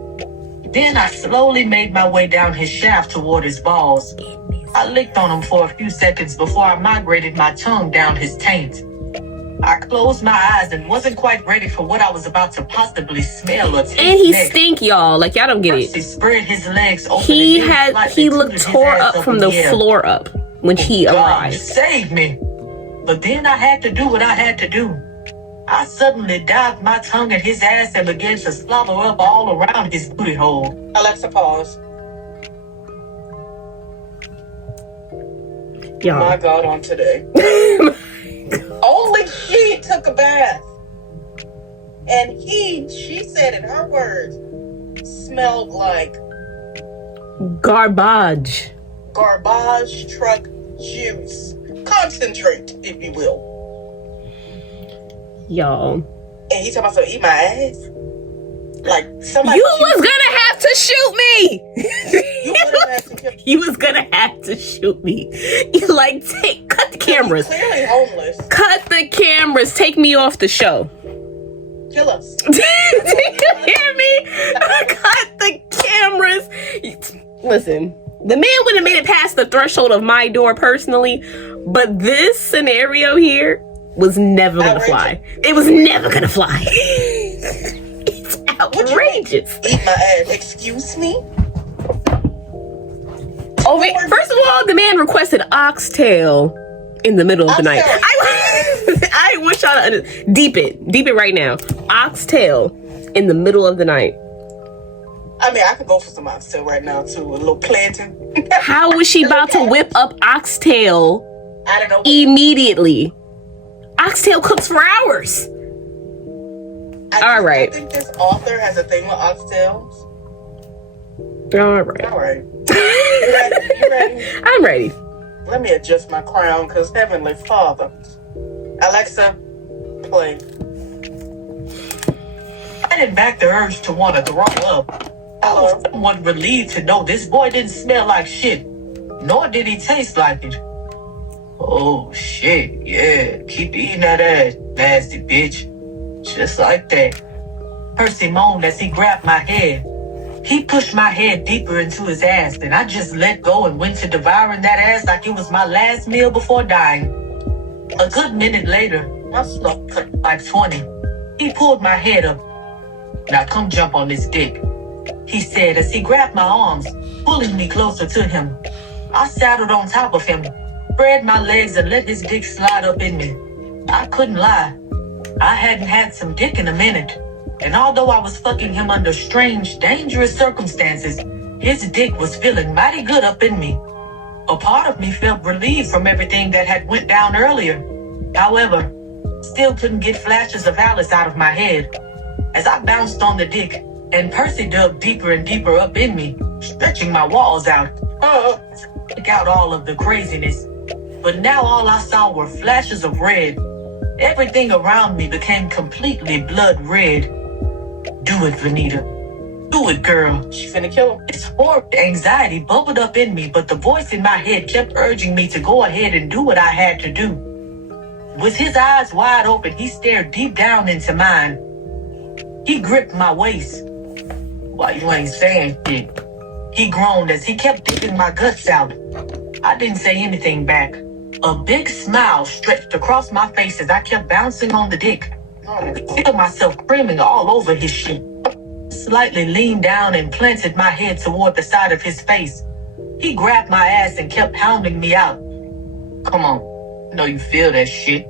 Then I slowly made my way down his shaft toward his balls. I licked on him for a few seconds before I migrated my tongue down his taint. I closed my eyes and wasn't quite ready for what I was about to possibly smell or taste. And he next. stink, y'all. Like, y'all don't get He it. spread his legs open. He and looked tore up from the floor up when he God, arrived. saved me. But then I had to do what I had to do. I suddenly dived my tongue in his ass and began to slobber up all around his booty hole. Alexa, pause. Y'all. My God, on today. Only she took a bath. And she said in her words, smelled like Garbage. garbage truck juice. Concentrate, if you will. Y'all. And he talking about, so eat my ass? Like, somebody... You was gonna have to shoot me! You would have had to kill... You was gonna have to shoot me. You like, cut the cameras. He's clearly homeless. Cut the cameras. Take me off the show. Kill us. Did you hear me? Cut the cameras. Listen, the man would have made it past the threshold of my door personally, but this scenario here was never gonna fly. It was never gonna fly. It's outrageous. Eat my ass. Excuse me? Oh, wait. First of all, the man requested oxtail in the middle of the night. I wish y'all to deep it right now. Oxtail in the middle of the night. I mean, I could go for some oxtail right now too. A little plantain. How was she about to whip up oxtail I don't know. immediately? Oxtail cooks for hours. All right. I think this author has a thing with oxtails. All right. All right. You ready? I'm ready. Let me adjust my crown, because Heavenly Father. Alexa, play. Fighting back the urge to want to throw up. I was somewhat relieved to know this boy didn't smell like shit, nor did he taste like it. Oh shit, yeah, keep eating that ass, nasty bitch. Just like that. Percy moaned as he grabbed my head. He pushed my head deeper into his ass, and I just let go and went to devouring that ass like it was my last meal before dying. A good minute later, my stomach cut like 20. He pulled my head up. Now come jump on this dick, he said as he grabbed my arms, pulling me closer to him. I saddled on top of him, spread my legs and let his dick slide up in me. I couldn't lie. I hadn't had some dick in a minute. And although I was fucking him under strange, dangerous circumstances, his dick was feeling mighty good up in me. A part of me felt relieved from everything that had went down earlier. However, still couldn't get flashes of Alice out of my head. As I bounced on the dick, and Percy dug deeper and deeper up in me, stretching my walls out. Took out all of the craziness. But now all I saw were flashes of red. Everything around me became completely blood red. Do it, Vanita. Do it, girl. She finna kill him. This horrid anxiety bubbled up in me, but the voice in my head kept urging me to go ahead and do what I had to do. With his eyes wide open, he stared deep down into mine. He gripped my waist. Why you ain't saying shit? He groaned as he kept digging my guts out. I didn't say anything back. A big smile stretched across my face as I kept bouncing on the dick. I could feel myself screaming all over his shit. Slightly leaned down and planted my head toward the side of his face. He grabbed my ass and kept pounding me out. Come on, I know you feel that shit.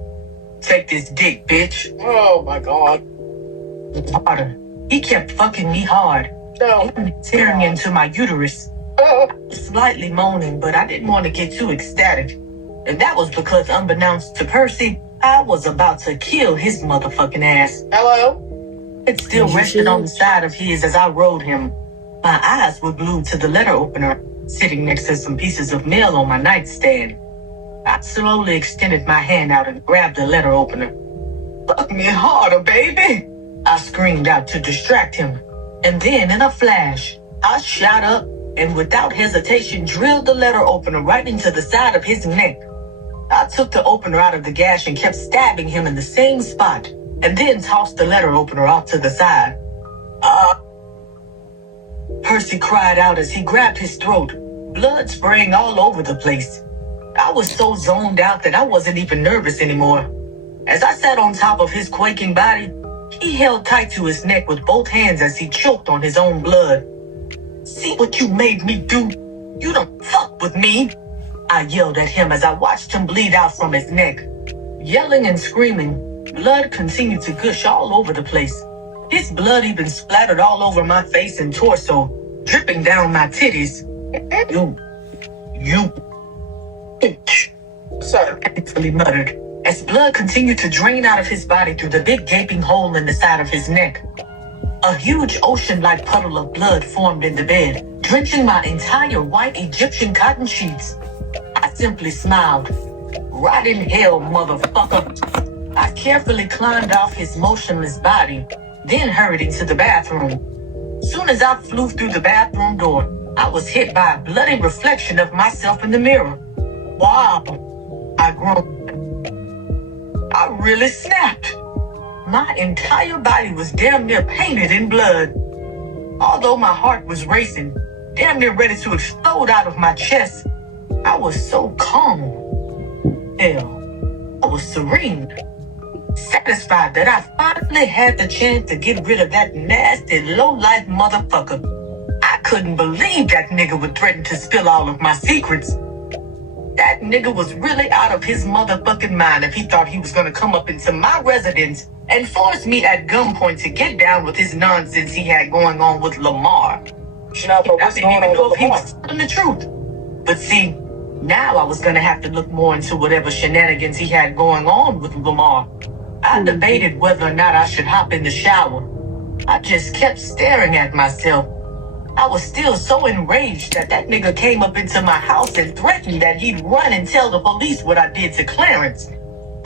Take this dick, bitch. Oh my God. Harder. He kept fucking me hard, tearing into my uterus. Slightly moaning, but I didn't want to get too ecstatic. And that was because, unbeknownst to Percy, I was about to kill his motherfucking ass. Hello? It still rested on the side of his as I rode him. My eyes were glued to the letter opener, sitting next to some pieces of mail on my nightstand. I slowly extended my hand out and grabbed the letter opener. Fuck me harder, baby! I screamed out to distract him. And then, in a flash, I shot up and without hesitation drilled the letter opener right into the side of his neck. I took the opener out of the gash and kept stabbing him in the same spot, and then tossed the letter opener off to the side. Percy cried out as he grabbed his throat, blood spraying all over the place. I was so zoned out that I wasn't even nervous anymore. As I sat on top of his quaking body, he held tight to his neck with both hands as he choked on his own blood. "See what you made me do? You don't fuck with me!" I yelled at him as I watched him bleed out from his neck. Yelling and screaming, blood continued to gush all over the place. His blood even splattered all over my face and torso, dripping down my titties. You, bitch, Sir. he muttered, as blood continued to drain out of his body through the big gaping hole in the side of his neck. A huge ocean-like puddle of blood formed in the bed, drenching my entire white Egyptian cotton sheets. I simply smiled. Right in hell, motherfucker. I carefully climbed off his motionless body, then hurried into the bathroom. Soon as I flew through the bathroom door, I was hit by a bloody reflection of myself in the mirror. "Wow," I groaned. I really snapped. My entire body was damn near painted in blood. Although my heart was racing, damn near ready to explode out of my chest, I was so calm. Hell, I was serene. Satisfied that I finally had the chance to get rid of that nasty, low-life motherfucker. I couldn't believe that nigga would threaten to spill all of my secrets. That nigga was really out of his motherfucking mind if he thought he was gonna come up into my residence and force me at gunpoint to get down with his nonsense he had going on with Lamar. Now, but I what's didn't going even know on if he with was Lamar? telling the truth. But see, now I was gonna have to look more into whatever shenanigans he had going on with Lamar. I debated whether or not I should hop in the shower. I just kept staring at myself. I was still so enraged that nigga came up into my house and threatened that he'd run and tell the police what I did to Clarence.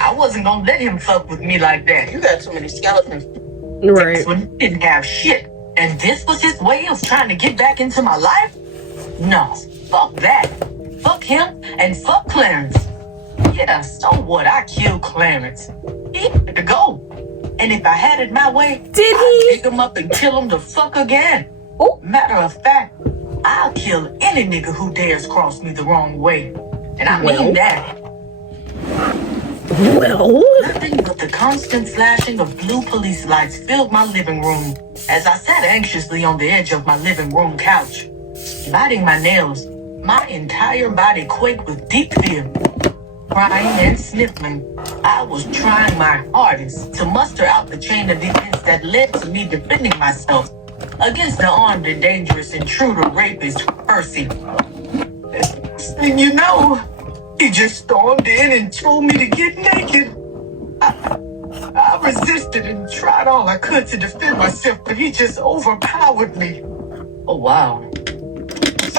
I wasn't gonna let him fuck with me like that. You got too many skeletons. Right. That's when he didn't have shit. And this was his way of trying to get back into my life? No, fuck that. Fuck him and fuck Clarence. Yeah, so what? I killed Clarence. He had to go. And if I had it my way, Did I'd he? pick him up and kill him the fuck again. Oh. Matter of fact, I'll kill any nigga who dares cross me the wrong way. And I Well. mean that. Well, Nothing but the constant flashing of blue police lights filled my living room as I sat anxiously on the edge of my living room couch. Biting my nails, my entire body quaked with deep fear. Crying and sniffling, I was trying my hardest to muster out the chain of events that led to me defending myself against the armed and dangerous intruder rapist, Percy. And you know, he just stormed in and told me to get naked. I resisted and tried all I could to defend myself, but he just overpowered me. Oh, wow.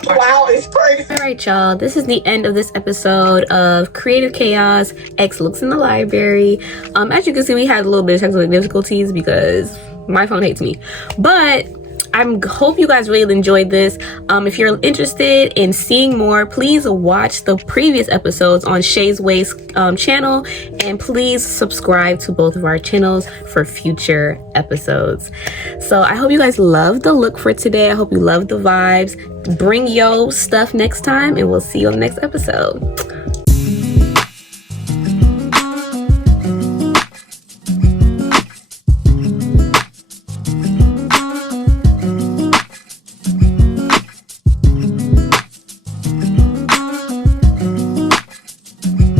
Wow, it's crazy. all right, y'all. This is the end of this episode of Creative Chaos X Looks in the Library. As you can see, we had a little bit of technical difficulties because my phone hates me. But I hope you guys really enjoyed this. If you're interested in seeing more, please watch the previous episodes on Shay's Ways channel, and please subscribe to both of our channels for future episodes. So I hope you guys loved the look for today. I hope you loved the vibes. Bring your stuff next time, and we'll see you on the next episode.